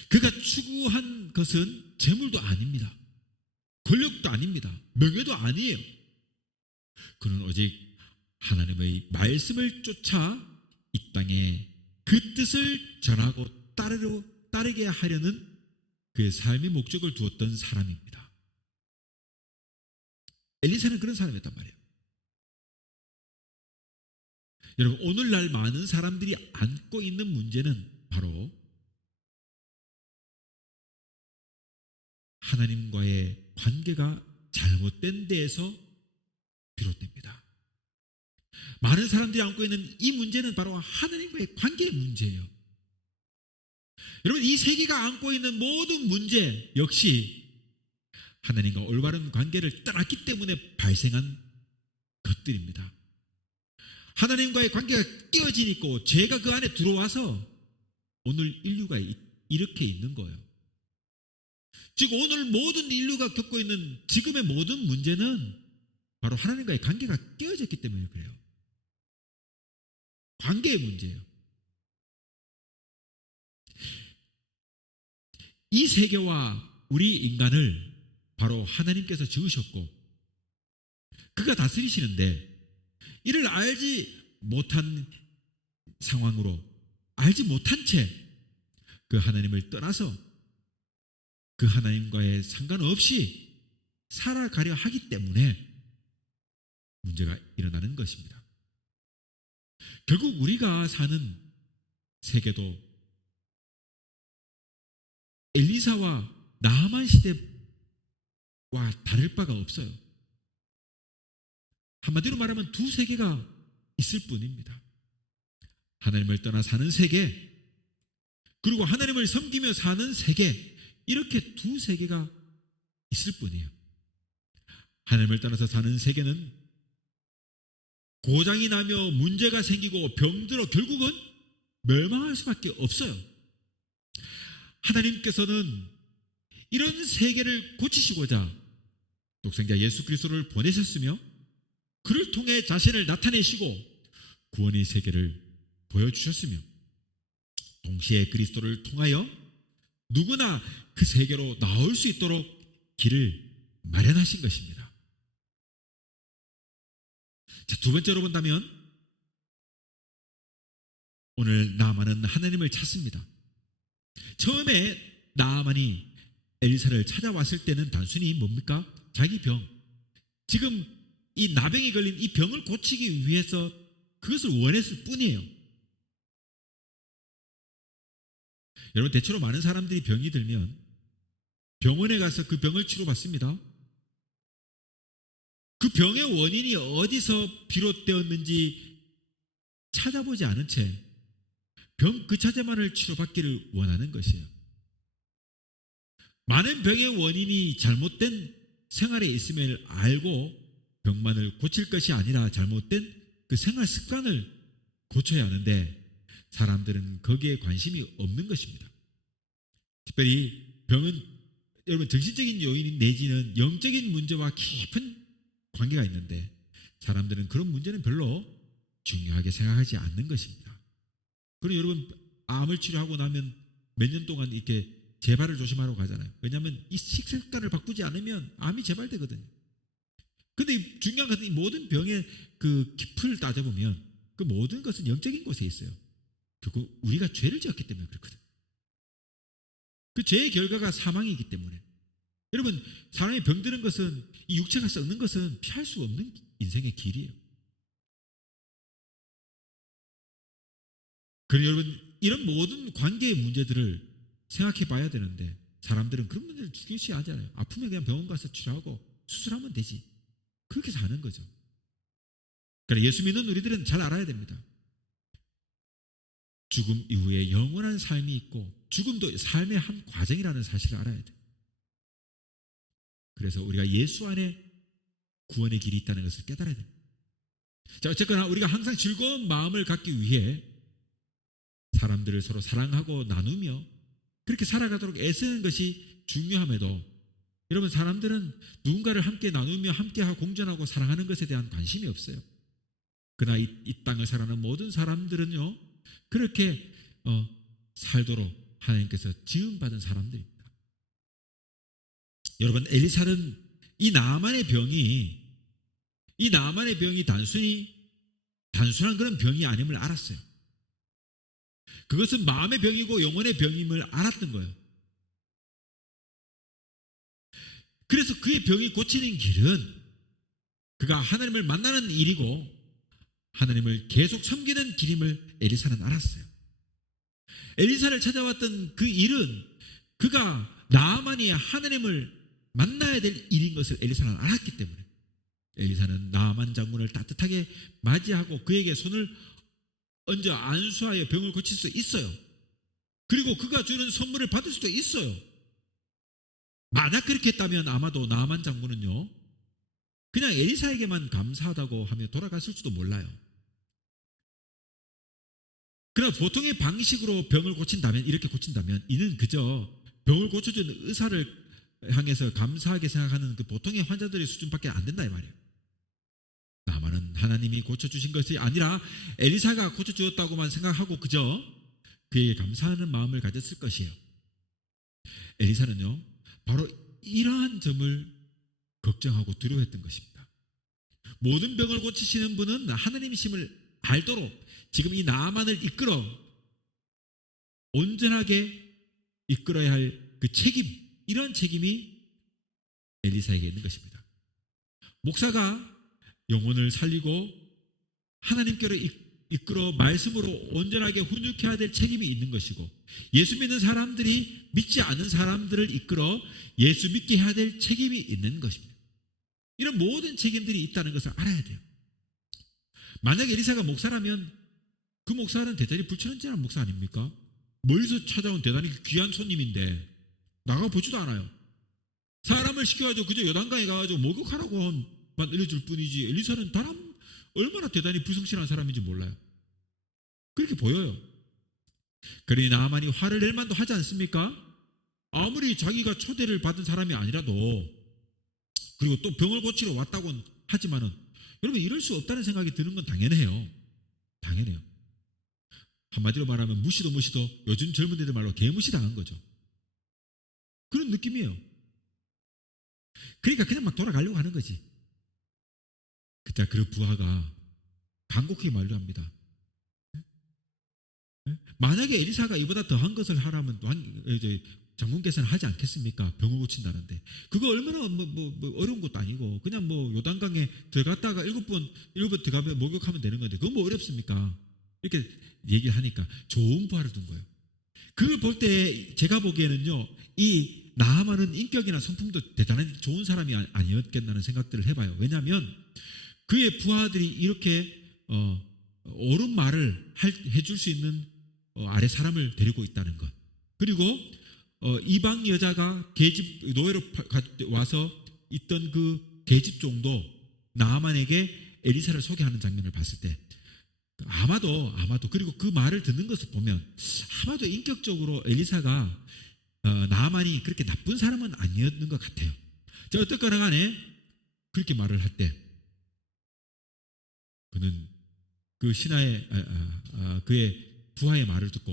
그가 추구한 것은 재물도 아닙니다. 권력도 아닙니다. 명예도 아니에요. 그는 오직 하나님의 말씀을 쫓아 이 땅에 그 뜻을 전하고 따르게 하려는 그의 삶의 목적을 두었던 사람입니다. 엘리사는 그런 사람이었단 말이에요. 여러분 오늘날 많은 사람들이 안고 있는 문제는 바로 하나님과의 관계가 잘못된 데에서 비롯됩니다. 많은 사람들이 안고 있는 이 문제는 바로 하나님과의 관계의 문제예요. 여러분 이 세계가 안고 있는 모든 문제 역시 하나님과 올바른 관계를 떠났기 때문에 발생한 것들입니다. 하나님과의 관계가 깨어지니까 죄가 그 안에 들어와서 오늘 인류가 이렇게 있는 거예요. 즉 오늘 모든 인류가 겪고 있는 지금의 모든 문제는 바로 하나님과의 관계가 깨어졌기 때문에 그래요. 관계의 문제예요. 이 세계와 우리 인간을 바로 하나님께서 지으셨고 그가 다스리시는데 이를 알지 못한 상황으로 알지 못한 채 그 하나님을 떠나서 그 하나님과의 상관없이 살아가려 하기 때문에 문제가 일어나는 것입니다. 결국 우리가 사는 세계도 엘리사와 나아만 시대와 다를 바가 없어요. 한마디로 말하면 두 세계가 있을 뿐입니다. 하나님을 떠나 사는 세계 그리고 하나님을 섬기며 사는 세계 이렇게 두 세계가 있을 뿐이에요. 하나님을 떠나서 사는 세계는 고장이 나며 문제가 생기고 병들어 결국은 멸망할 수밖에 없어요. 하나님께서는 이런 세계를 고치시고자 독생자 예수 그리스도를 보내셨으며 그를 통해 자신을 나타내시고 구원의 세계를 보여주셨으며 동시에 그리스도를 통하여 누구나 그 세계로 나올 수 있도록 길을 마련하신 것입니다. 자, 두 번째로 본다면 오늘 나아만은 하나님을 찾습니다. 처음에 나아만이 엘리사를 찾아왔을 때는 단순히 뭡니까? 자기 병, 지금 이 나병이 걸린 이 병을 고치기 위해서 그것을 원했을 뿐이에요. 여러분, 대체로 많은 사람들이 병이 들면 병원에 가서 그 병을 치료받습니다. 그 병의 원인이 어디서 비롯되었는지 찾아보지 않은 채 병 그 자체만을 치료받기를 원하는 것이에요. 많은 병의 원인이 잘못된 생활에 있음을 알고 병만을 고칠 것이 아니라 잘못된 그 생활 습관을 고쳐야 하는데 사람들은 거기에 관심이 없는 것입니다. 특별히 병은 여러분 정신적인 요인 내지는 영적인 문제와 깊은 관계가 있는데 사람들은 그런 문제는 별로 중요하게 생각하지 않는 것입니다. 그리고 여러분 암을 치료하고 나면 몇 년 동안 이렇게 재발을 조심하러 가잖아요. 왜냐하면 이 식습관을 바꾸지 않으면 암이 재발되거든요. 근데 중요한 것은 이 모든 병의 그 깊이를 따져보면 그 모든 것은 영적인 곳에 있어요. 결국 우리가 죄를 지었기 때문에 그렇거든요. 그 죄의 결과가 사망이기 때문에 여러분 사람이 병드는 것은 이 육체가 썩는 것은 피할 수 없는 인생의 길이에요. 그래서 여러분 이런 모든 관계의 문제들을 생각해 봐야 되는데 사람들은 그런 문제를 중요시하지 않아요. 아프면 그냥 병원 가서 치료하고 수술하면 되지. 그렇게 사는 거죠. 그러니까 예수 믿는 우리들은 잘 알아야 됩니다. 죽음 이후에 영원한 삶이 있고 죽음도 삶의 한 과정이라는 사실을 알아야 돼요. 그래서 우리가 예수 안에 구원의 길이 있다는 것을 깨달아야 됩니다. 자, 어쨌거나 우리가 항상 즐거운 마음을 갖기 위해 사람들을 서로 사랑하고 나누며 그렇게 살아가도록 애쓰는 것이 중요함에도 여러분 사람들은 누군가를 함께 나누며 함께하고 공존하고 사랑하는 것에 대한 관심이 없어요. 그러나 이 땅을 살아가는 모든 사람들은요 그렇게 살도록 하나님께서 지음받은 사람들입니다. 여러분 엘리사는 이 나아만의 병이 단순한 그런 병이 아님을 알았어요. 그것은 마음의 병이고 영혼의 병임을 알았던 거예요. 그래서 그의 병이 고치는 길은 그가 하나님을 만나는 일이고 하나님을 계속 섬기는 길임을 엘리사는 알았어요. 엘리사를 찾아왔던 그 일은 그가 나아만이 하나님을 만나야 될 일인 것을 엘리사는 알았기 때문에 엘리사는 나아만 장군을 따뜻하게 맞이하고 그에게 손을 얹어 안수하여 병을 고칠 수 있어요. 그리고 그가 주는 선물을 받을 수도 있어요. 만약 그렇게 했다면 아마도 나아만 장군은요 그냥 엘리사에게만 감사하다고 하며 돌아갔을지도 몰라요. 그러나 보통의 방식으로 병을 고친다면 이렇게 고친다면 이는 그저 병을 고쳐준 의사를 향해서 감사하게 생각하는 그 보통의 환자들의 수준밖에 안 된다 이 말이에요. 나만은 하나님이 고쳐주신 것이 아니라 엘리사가 고쳐주었다고만 생각하고 그저 그에게 감사하는 마음을 가졌을 것이에요. 엘리사는요 바로 이러한 점을 걱정하고 두려워했던 것입니다. 모든 병을 고치시는 분은 하나님이심을 알도록 지금 이 나아만을 온전하게 이끌어야 할 그 책임, 이러한 책임이 엘리사에게 있는 것입니다. 목사가 영혼을 살리고 하나님께로 이끌어 말씀으로 온전하게 훈육해야 될 책임이 있는 것이고 예수 믿는 사람들이 믿지 않은 사람들을 이끌어 예수 믿게 해야 될 책임이 있는 것입니다. 이런 모든 책임들이 있다는 것을 알아야 돼요. 만약 엘리사가 목사라면 그 목사는 대단히 불천지한 목사 아닙니까? 멀리서 찾아온 대단히 귀한 손님인데 나가보지도 않아요. 사람을 시켜가지고 그저 요단강에 가가지고 목욕하라고만 알려줄 뿐이지 엘리사는 얼마나 대단히 불성실한 사람인지 몰라요. 그렇게 보여요. 그러니 나아만이 화를 낼 만도 하지 않습니까? 아무리 자기가 초대를 받은 사람이 아니라도 그리고 또 병을 고치러 왔다고 하지만은 여러분 이럴 수 없다는 생각이 드는 건 당연해요. 한마디로 말하면 무시도 요즘 젊은이들 말로 개무시 당한 거죠. 그런 느낌이에요. 그러니까 그냥 막 돌아가려고 하는 거지. 그때 그 부하가 간곡하게 만류합니다. 만약에 엘리사가 이보다 더한 것을 하라면 장군께서는 하지 않겠습니까? 병을 고친다는데 그거 얼마나 뭐 어려운 것도 아니고 그냥 뭐 요단강에 들어갔다가 7번 들어가면 목욕하면 되는 건데 그건 뭐 어렵습니까? 이렇게 얘기를 하니까 좋은 부하를 둔 거예요. 그걸 볼 때 제가 보기에는요, 이 나하만은 인격이나 성품도 대단히 좋은 사람이 아니었겠다는 생각들을 해봐요. 왜냐하면 그의 부하들이 이렇게 옳은 말을 해줄 수 있는 아래 사람을 데리고 있다는 것. 그리고 이방 여자가 계집 노예로 와서 있던 그 계집종도 나하만에게 엘리사를 소개하는 장면을 봤을 때 아마도 그리고 그 말을 듣는 것을 보면 아마도 인격적으로 엘리사가 나하만이 그렇게 나쁜 사람은 아니었는 것 같아요. 자, 어떻거나 간에 그렇게 말을 할 때 그는 그 신하의 그의 부하의 말을 듣고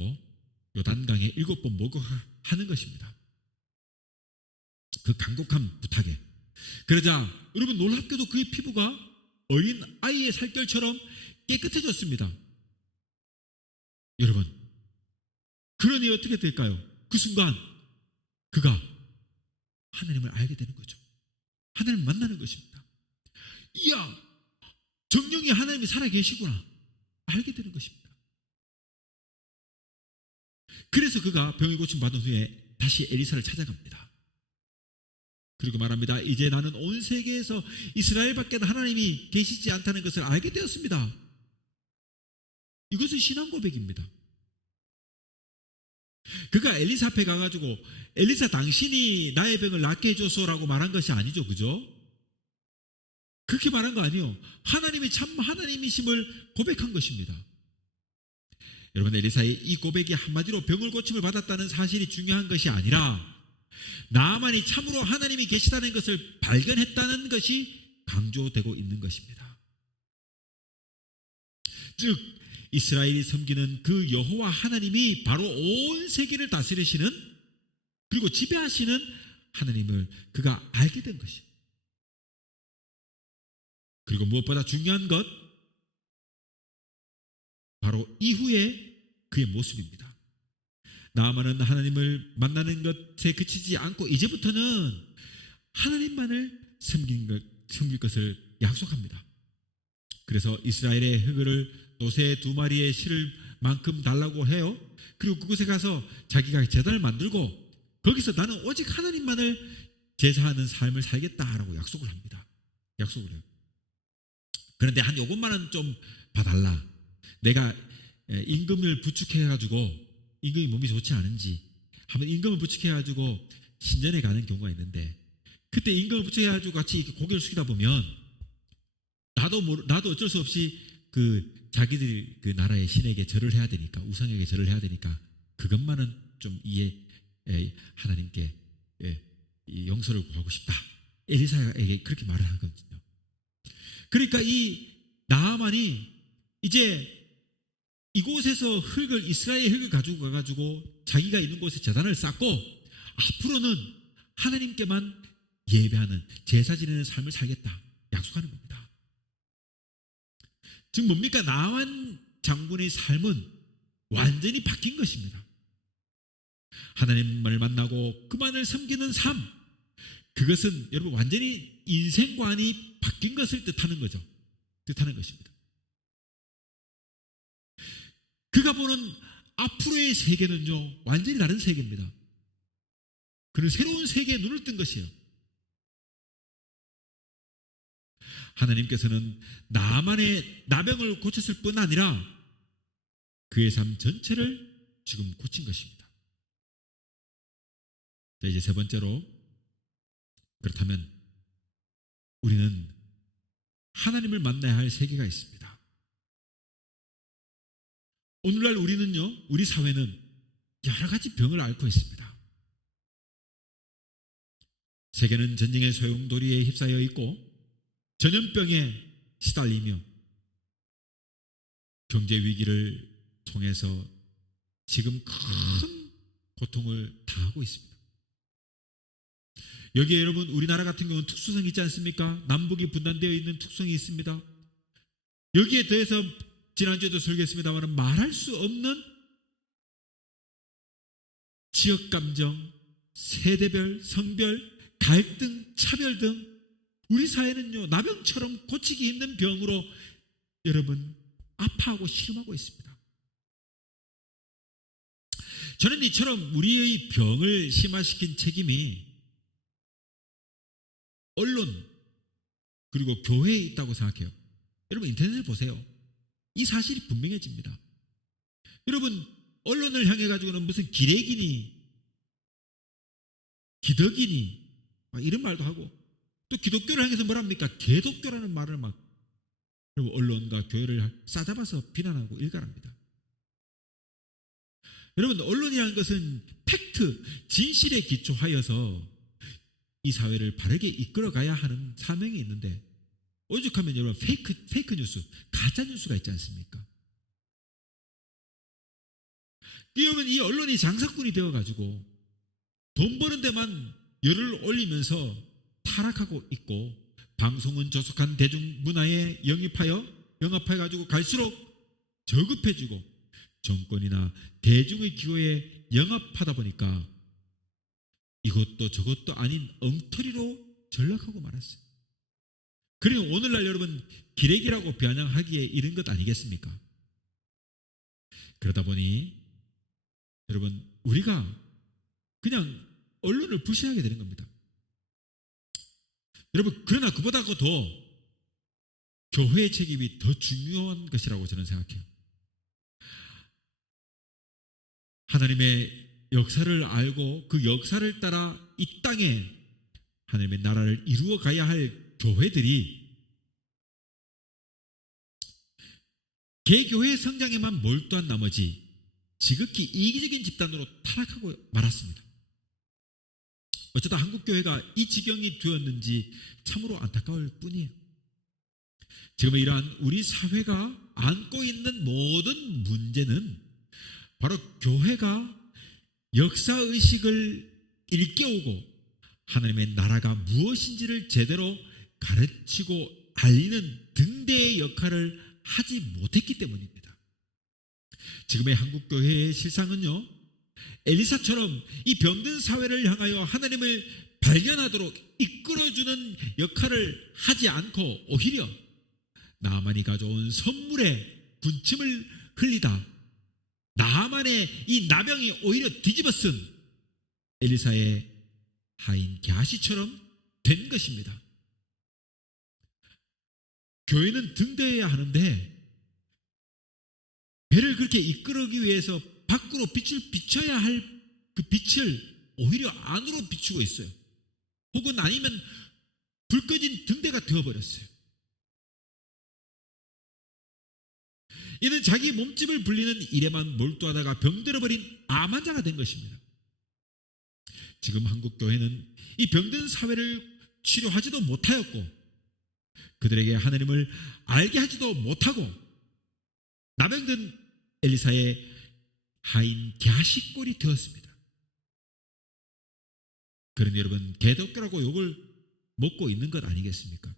요단강에 7번 목욕하는 것입니다. 그 간곡한 부탁에. 그러자 여러분 놀랍게도 그의 피부가 어린 아이의 살결처럼 깨끗해졌습니다. 여러분, 그러니 어떻게 될까요? 그 순간 그가 하나님을 알게 되는 거죠. 하나님을 만나는 것입니다. 이야, 정령이 하나님이 살아계시구나 알게 되는 것입니다. 그래서 그가 병이 고침받은 후에 다시 엘리사를 찾아갑니다. 그리고 말합니다. 이제 나는 온 세계에서 이스라엘밖에 하나님이 계시지 않다는 것을 알게 되었습니다. 이것은 신앙 고백입니다. 그가 엘리사 앞에 가가지고 엘리사 당신이 나의 병을 낫게 해줘서라고 말한 것이 아니죠. 그죠? 그렇게 말한 거 아니에요. 하나님이 참 하나님이심을 고백한 것입니다. 여러분, 엘리사의 이 고백이 한마디로 병을 고침을 받았다는 사실이 중요한 것이 아니라 나하만이 참으로 하나님이 계시다는 것을 발견했다는 것이 강조되고 있는 것입니다. 즉 이스라엘이 섬기는 그 여호와 하나님이 바로 온 세계를 다스리시는 그리고 지배하시는 하나님을 그가 알게 된 것입니다. 그리고 무엇보다 중요한 것 바로 이후에 그의 모습입니다. 나아만은 하나님을 만나는 것에 그치지 않고 이제부터는 하나님만을 섬길 것을 약속합니다. 그래서 이스라엘의 흙을 노새 2마리의 실을 만큼 달라고 해요. 그리고 그곳에 가서 자기가 제단을 만들고 거기서 나는 오직 하나님만을 제사하는 삶을 살겠다라고 약속을 합니다. 약속을 해요. 그런데 한 요것만은 좀 봐달라. 내가 임금을 부축해가지고 임금이 몸이 좋지 않은지 한번 임금을 부축해가지고 신전에 가는 경우가 있는데 그때 임금을 부축해가지고 같이 고개를 숙이다 보면 나도 어쩔 수 없이 그 자기들 그 나라의 신에게 절을 해야 되니까 우상에게 절을 해야 되니까 그것만은 좀 하나님께 용서를 구하고 싶다. 엘리사에게 그렇게 말을 하거든요. 그러니까 이 나하만이 이제 이곳에서 이스라엘 흙을 가지고 가가지고 자기가 있는 곳에 제단을 쌓고 앞으로는 하나님께만 예배하는 제사 지내는 삶을 살겠다 약속하는 겁니다. 즉 뭡니까? 나하만 장군의 삶은 완전히 바뀐 것입니다. 하나님을 만나고 그만을 섬기는 삶, 그것은 여러분 완전히 인생관이 바뀐 것을 뜻하는 거죠. 뜻하는 것입니다. 그가 보는 앞으로의 세계는요 완전히 다른 세계입니다. 그는 새로운 세계에 눈을 뜬 것이에요. 하나님께서는 나만의 나병을 고쳤을 뿐 아니라 그의 삶 전체를 지금 고친 것입니다. 자, 이제 세 번째로, 그렇다면 우리는 하나님을 만나야 할 세계가 있습니다. 오늘날 우리는요, 우리 사회는 여러 가지 병을 앓고 있습니다. 세계는 전쟁의 소용돌이에 휩싸여 있고 전염병에 시달리며 경제 위기를 통해서 지금 큰 고통을 당하고 있습니다. 여기에 여러분 우리나라 같은 경우는 특수성이 있지 않습니까? 남북이 분단되어 있는 특성이 있습니다. 여기에 대해서 지난주에도 설교했습니다만 말할 수 없는 지역감정, 세대별, 성별, 갈등, 차별 등 우리 사회는요 나병처럼 고치기 힘든 병으로 여러분 아파하고 실험하고 있습니다. 저는 이처럼 우리의 병을 심화시킨 책임이 언론 그리고 교회에 있다고 생각해요. 여러분 인터넷을 보세요. 이 사실이 분명해집니다. 여러분 언론을 향해 가지고는 무슨 기레기니 기덕이니 막 이런 말도 하고 또 기독교를 향해서 뭐랍니까? 개독교라는 말을 막 그리고 언론과 교회를 싸잡아서 비난하고 일갈합니다. 여러분 언론이라는 것은 팩트, 진실에 기초하여서 이 사회를 바르게 이끌어가야 하는 사명이 있는데 오죽하면 여러분 페이크 뉴스, 가짜 뉴스가 있지 않습니까? 그러면 이 언론이 장사꾼이 되어가지고 돈 버는 데만 열을 올리면서 타락하고 있고 방송은 조속한 대중문화에 영합해가지고 갈수록 저급해지고 정권이나 대중의 기호에 영합하다 보니까 이것도 저것도 아닌 엉터리로 전락하고 말았어요. 그러니 오늘날 여러분 기레기라고 비아냥하기에 이른 것 아니겠습니까? 그러다 보니 여러분 우리가 그냥 언론을 불신하게 되는 겁니다. 여러분 그러나 그보다도 더 교회의 책임이 더 중요한 것이라고 저는 생각해요. 하나님의 역사를 알고 그 역사를 따라 이 땅에 하나님의 나라를 이루어 가야 할 교회들이 개교회의 성장에만 몰두한 나머지 지극히 이기적인 집단으로 타락하고 말았습니다. 어쩌다 한국교회가 이 지경이 되었는지 참으로 안타까울 뿐이에요. 지금 이러한 우리 사회가 안고 있는 모든 문제는 바로 교회가 역사의식을 일깨우고 하나님의 나라가 무엇인지를 제대로 가르치고 알리는 등대의 역할을 하지 못했기 때문입니다. 지금의 한국교회의 실상은요, 엘리사처럼 이 병든 사회를 향하여 하나님을 발견하도록 이끌어주는 역할을 하지 않고 오히려 나만이 가져온 선물에 군침을 흘리다 나만의 이 나병이 오히려 뒤집어 쓴 엘리사의 하인 게하시처럼 된 것입니다. 교회는 등대해야 하는데 배를 그렇게 이끌기 위해서 밖으로 빛을 비춰야 할 그 빛을 오히려 안으로 비추고 있어요. 혹은 아니면 불 꺼진 등대가 되어버렸어요. 이는 자기 몸집을 불리는 일에만 몰두하다가 병들어버린 암 환자가 된 것입니다. 지금 한국교회는 이 병든 사회를 치료하지도 못하였고 그들에게 하나님을 알게 하지도 못하고 나병든 엘리사의 하인 게하시 꼴이 되었습니다. 그러니 여러분 개독교라고 욕을 먹고 있는 것 아니겠습니까?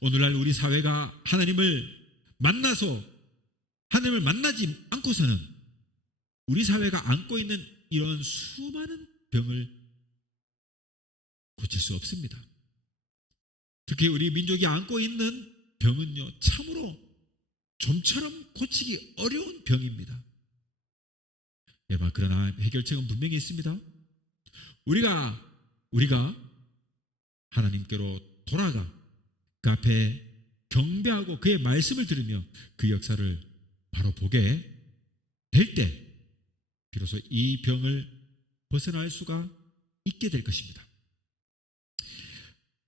오늘날 우리 사회가 하나님을 만나지 않고서는 우리 사회가 안고 있는 이런 수많은 병을 고칠 수 없습니다. 특히 우리 민족이 안고 있는 병은요, 참으로 좀처럼 고치기 어려운 병입니다. 여러분, 그러나 해결책은 분명히 있습니다. 우리가 하나님께로 돌아가 그 앞에 경배하고 그의 말씀을 들으며 그 역사를 바로 보게 될 때 비로소 이 병을 벗어날 수가 있게 될 것입니다.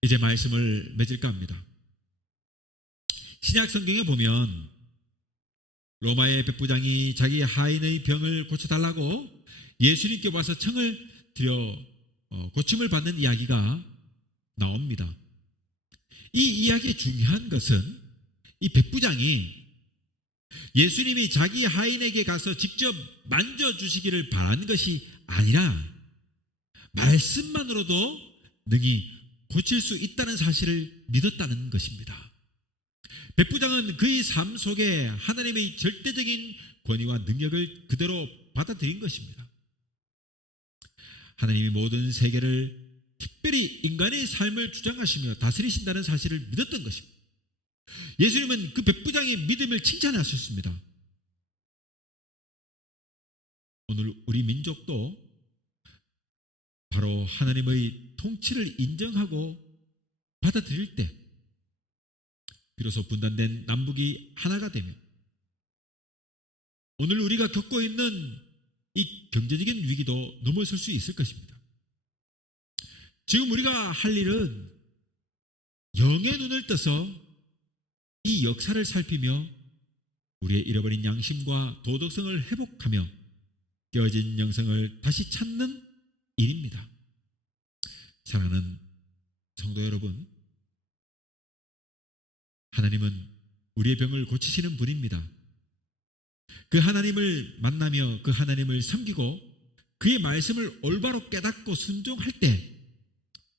이제 말씀을 맺을까 합니다. 신약 성경에 보면 로마의 백부장이 자기 하인의 병을 고쳐달라고 예수님께 와서 청을 드려 고침을 받는 이야기가 나옵니다. 이 이야기의 중요한 것은 이 백부장이 예수님이 자기 하인에게 가서 직접 만져주시기를 바라는 것이 아니라 말씀만으로도 능히 고칠 수 있다는 사실을 믿었다는 것입니다. 백부장은 그의 삶 속에 하나님의 절대적인 권위와 능력을 그대로 받아들인 것입니다. 하나님이 모든 세계를 특별히 인간의 삶을 주장하시며 다스리신다는 사실을 믿었던 것입니다. 예수님은 그 백부장의 믿음을 칭찬하셨습니다. 오늘 우리 민족도 바로 하나님의 통치를 인정하고 받아들일 때 비로소 분단된 남북이 하나가 되며 오늘 우리가 겪고 있는 이 경제적인 위기도 넘어설 수 있을 것입니다. 지금 우리가 할 일은 영의 눈을 떠서 이 역사를 살피며 우리의 잃어버린 양심과 도덕성을 회복하며 깨어진 영성을 다시 찾는 일입니다. 사랑하는 성도 여러분, 하나님은 우리의 병을 고치시는 분입니다. 그 하나님을 만나며 그 하나님을 섬기고 그의 말씀을 올바로 깨닫고 순종할 때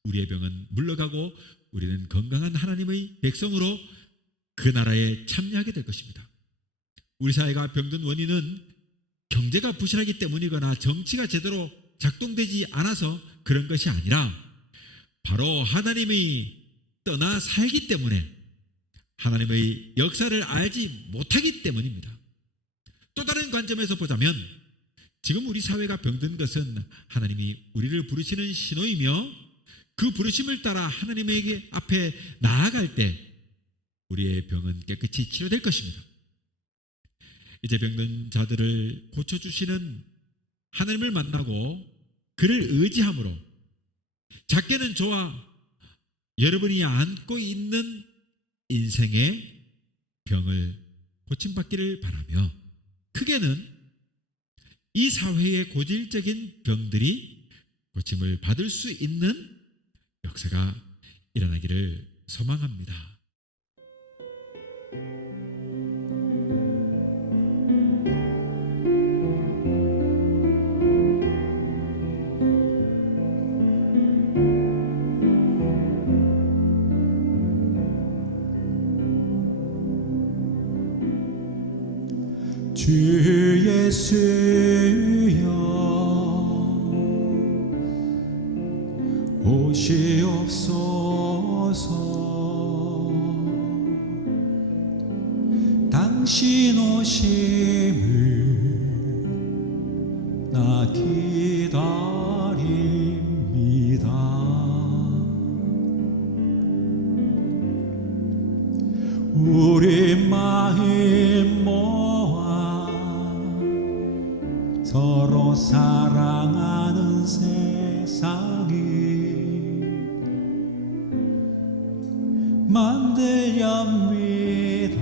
우리의 병은 물러가고 우리는 건강한 하나님의 백성으로 그 나라에 참여하게 될 것입니다. 우리 사회가 병든 원인은 경제가 부실하기 때문이거나 정치가 제대로 작동되지 않아서 그런 것이 아니라 바로 하나님이 떠나 살기 때문에 하나님의 역사를 알지 못하기 때문입니다. 또 다른 관점에서 보자면 지금 우리 사회가 병든 것은 하나님이 우리를 부르시는 신호이며 그 부르심을 따라 하나님에게 앞에 나아갈 때 우리의 병은 깨끗이 치료될 것입니다. 이제 병든 자들을 고쳐주시는 하나님을 만나고 그를 의지함으로 작게는 저와 여러분이 안고 있는 인생의 병을 고침받기를 바라며 크게는 이 사회의 고질적인 병들이 고침을 받을 수 있는 역사가 일어나기를 소망합니다. 주 예수여 오시옵소서. 당신 오심을 나 기다립니다. 우리 마음 모아 서로 사랑하는 세상이 만들렵니다.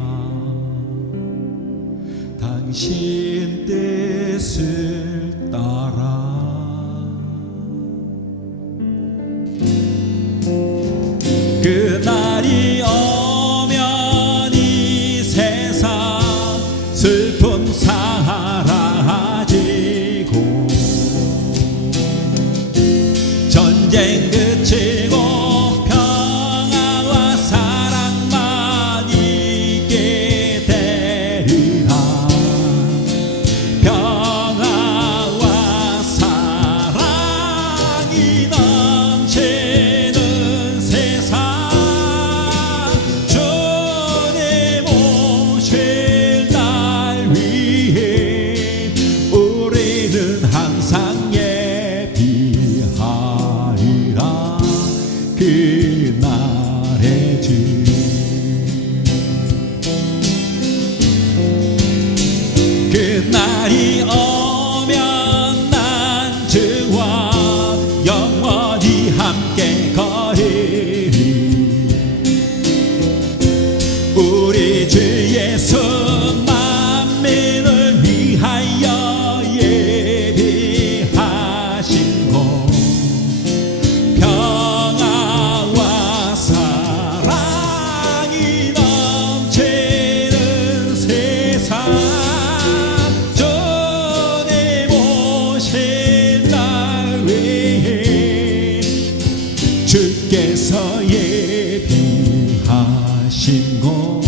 당신 뜻을 따라 그날이 오면 이 세상 슬픔 사라지고 전쟁 그치고 평화와 사랑만 있게 되리라. 평화와 사랑이 넘치는 세상 주님 오실 날 위해 우리는 항상 예비하리라. 그날의 주 그날이 오면 난 주와 영원히 함께 거리리. 우리 주 예수 만민을 위하여 예비하신 곳 평화와 사랑이 넘치는 세상 주님 오실 날 위해 주께서 예비하신 곳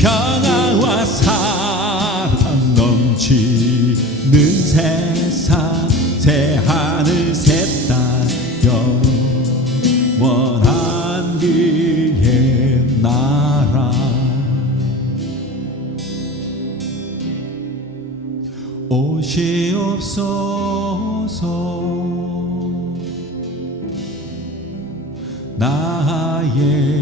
평화와 사랑 넘치는 세상 새 하늘 새 땅 영원한 그의 나라 오시 주옵소서. 나의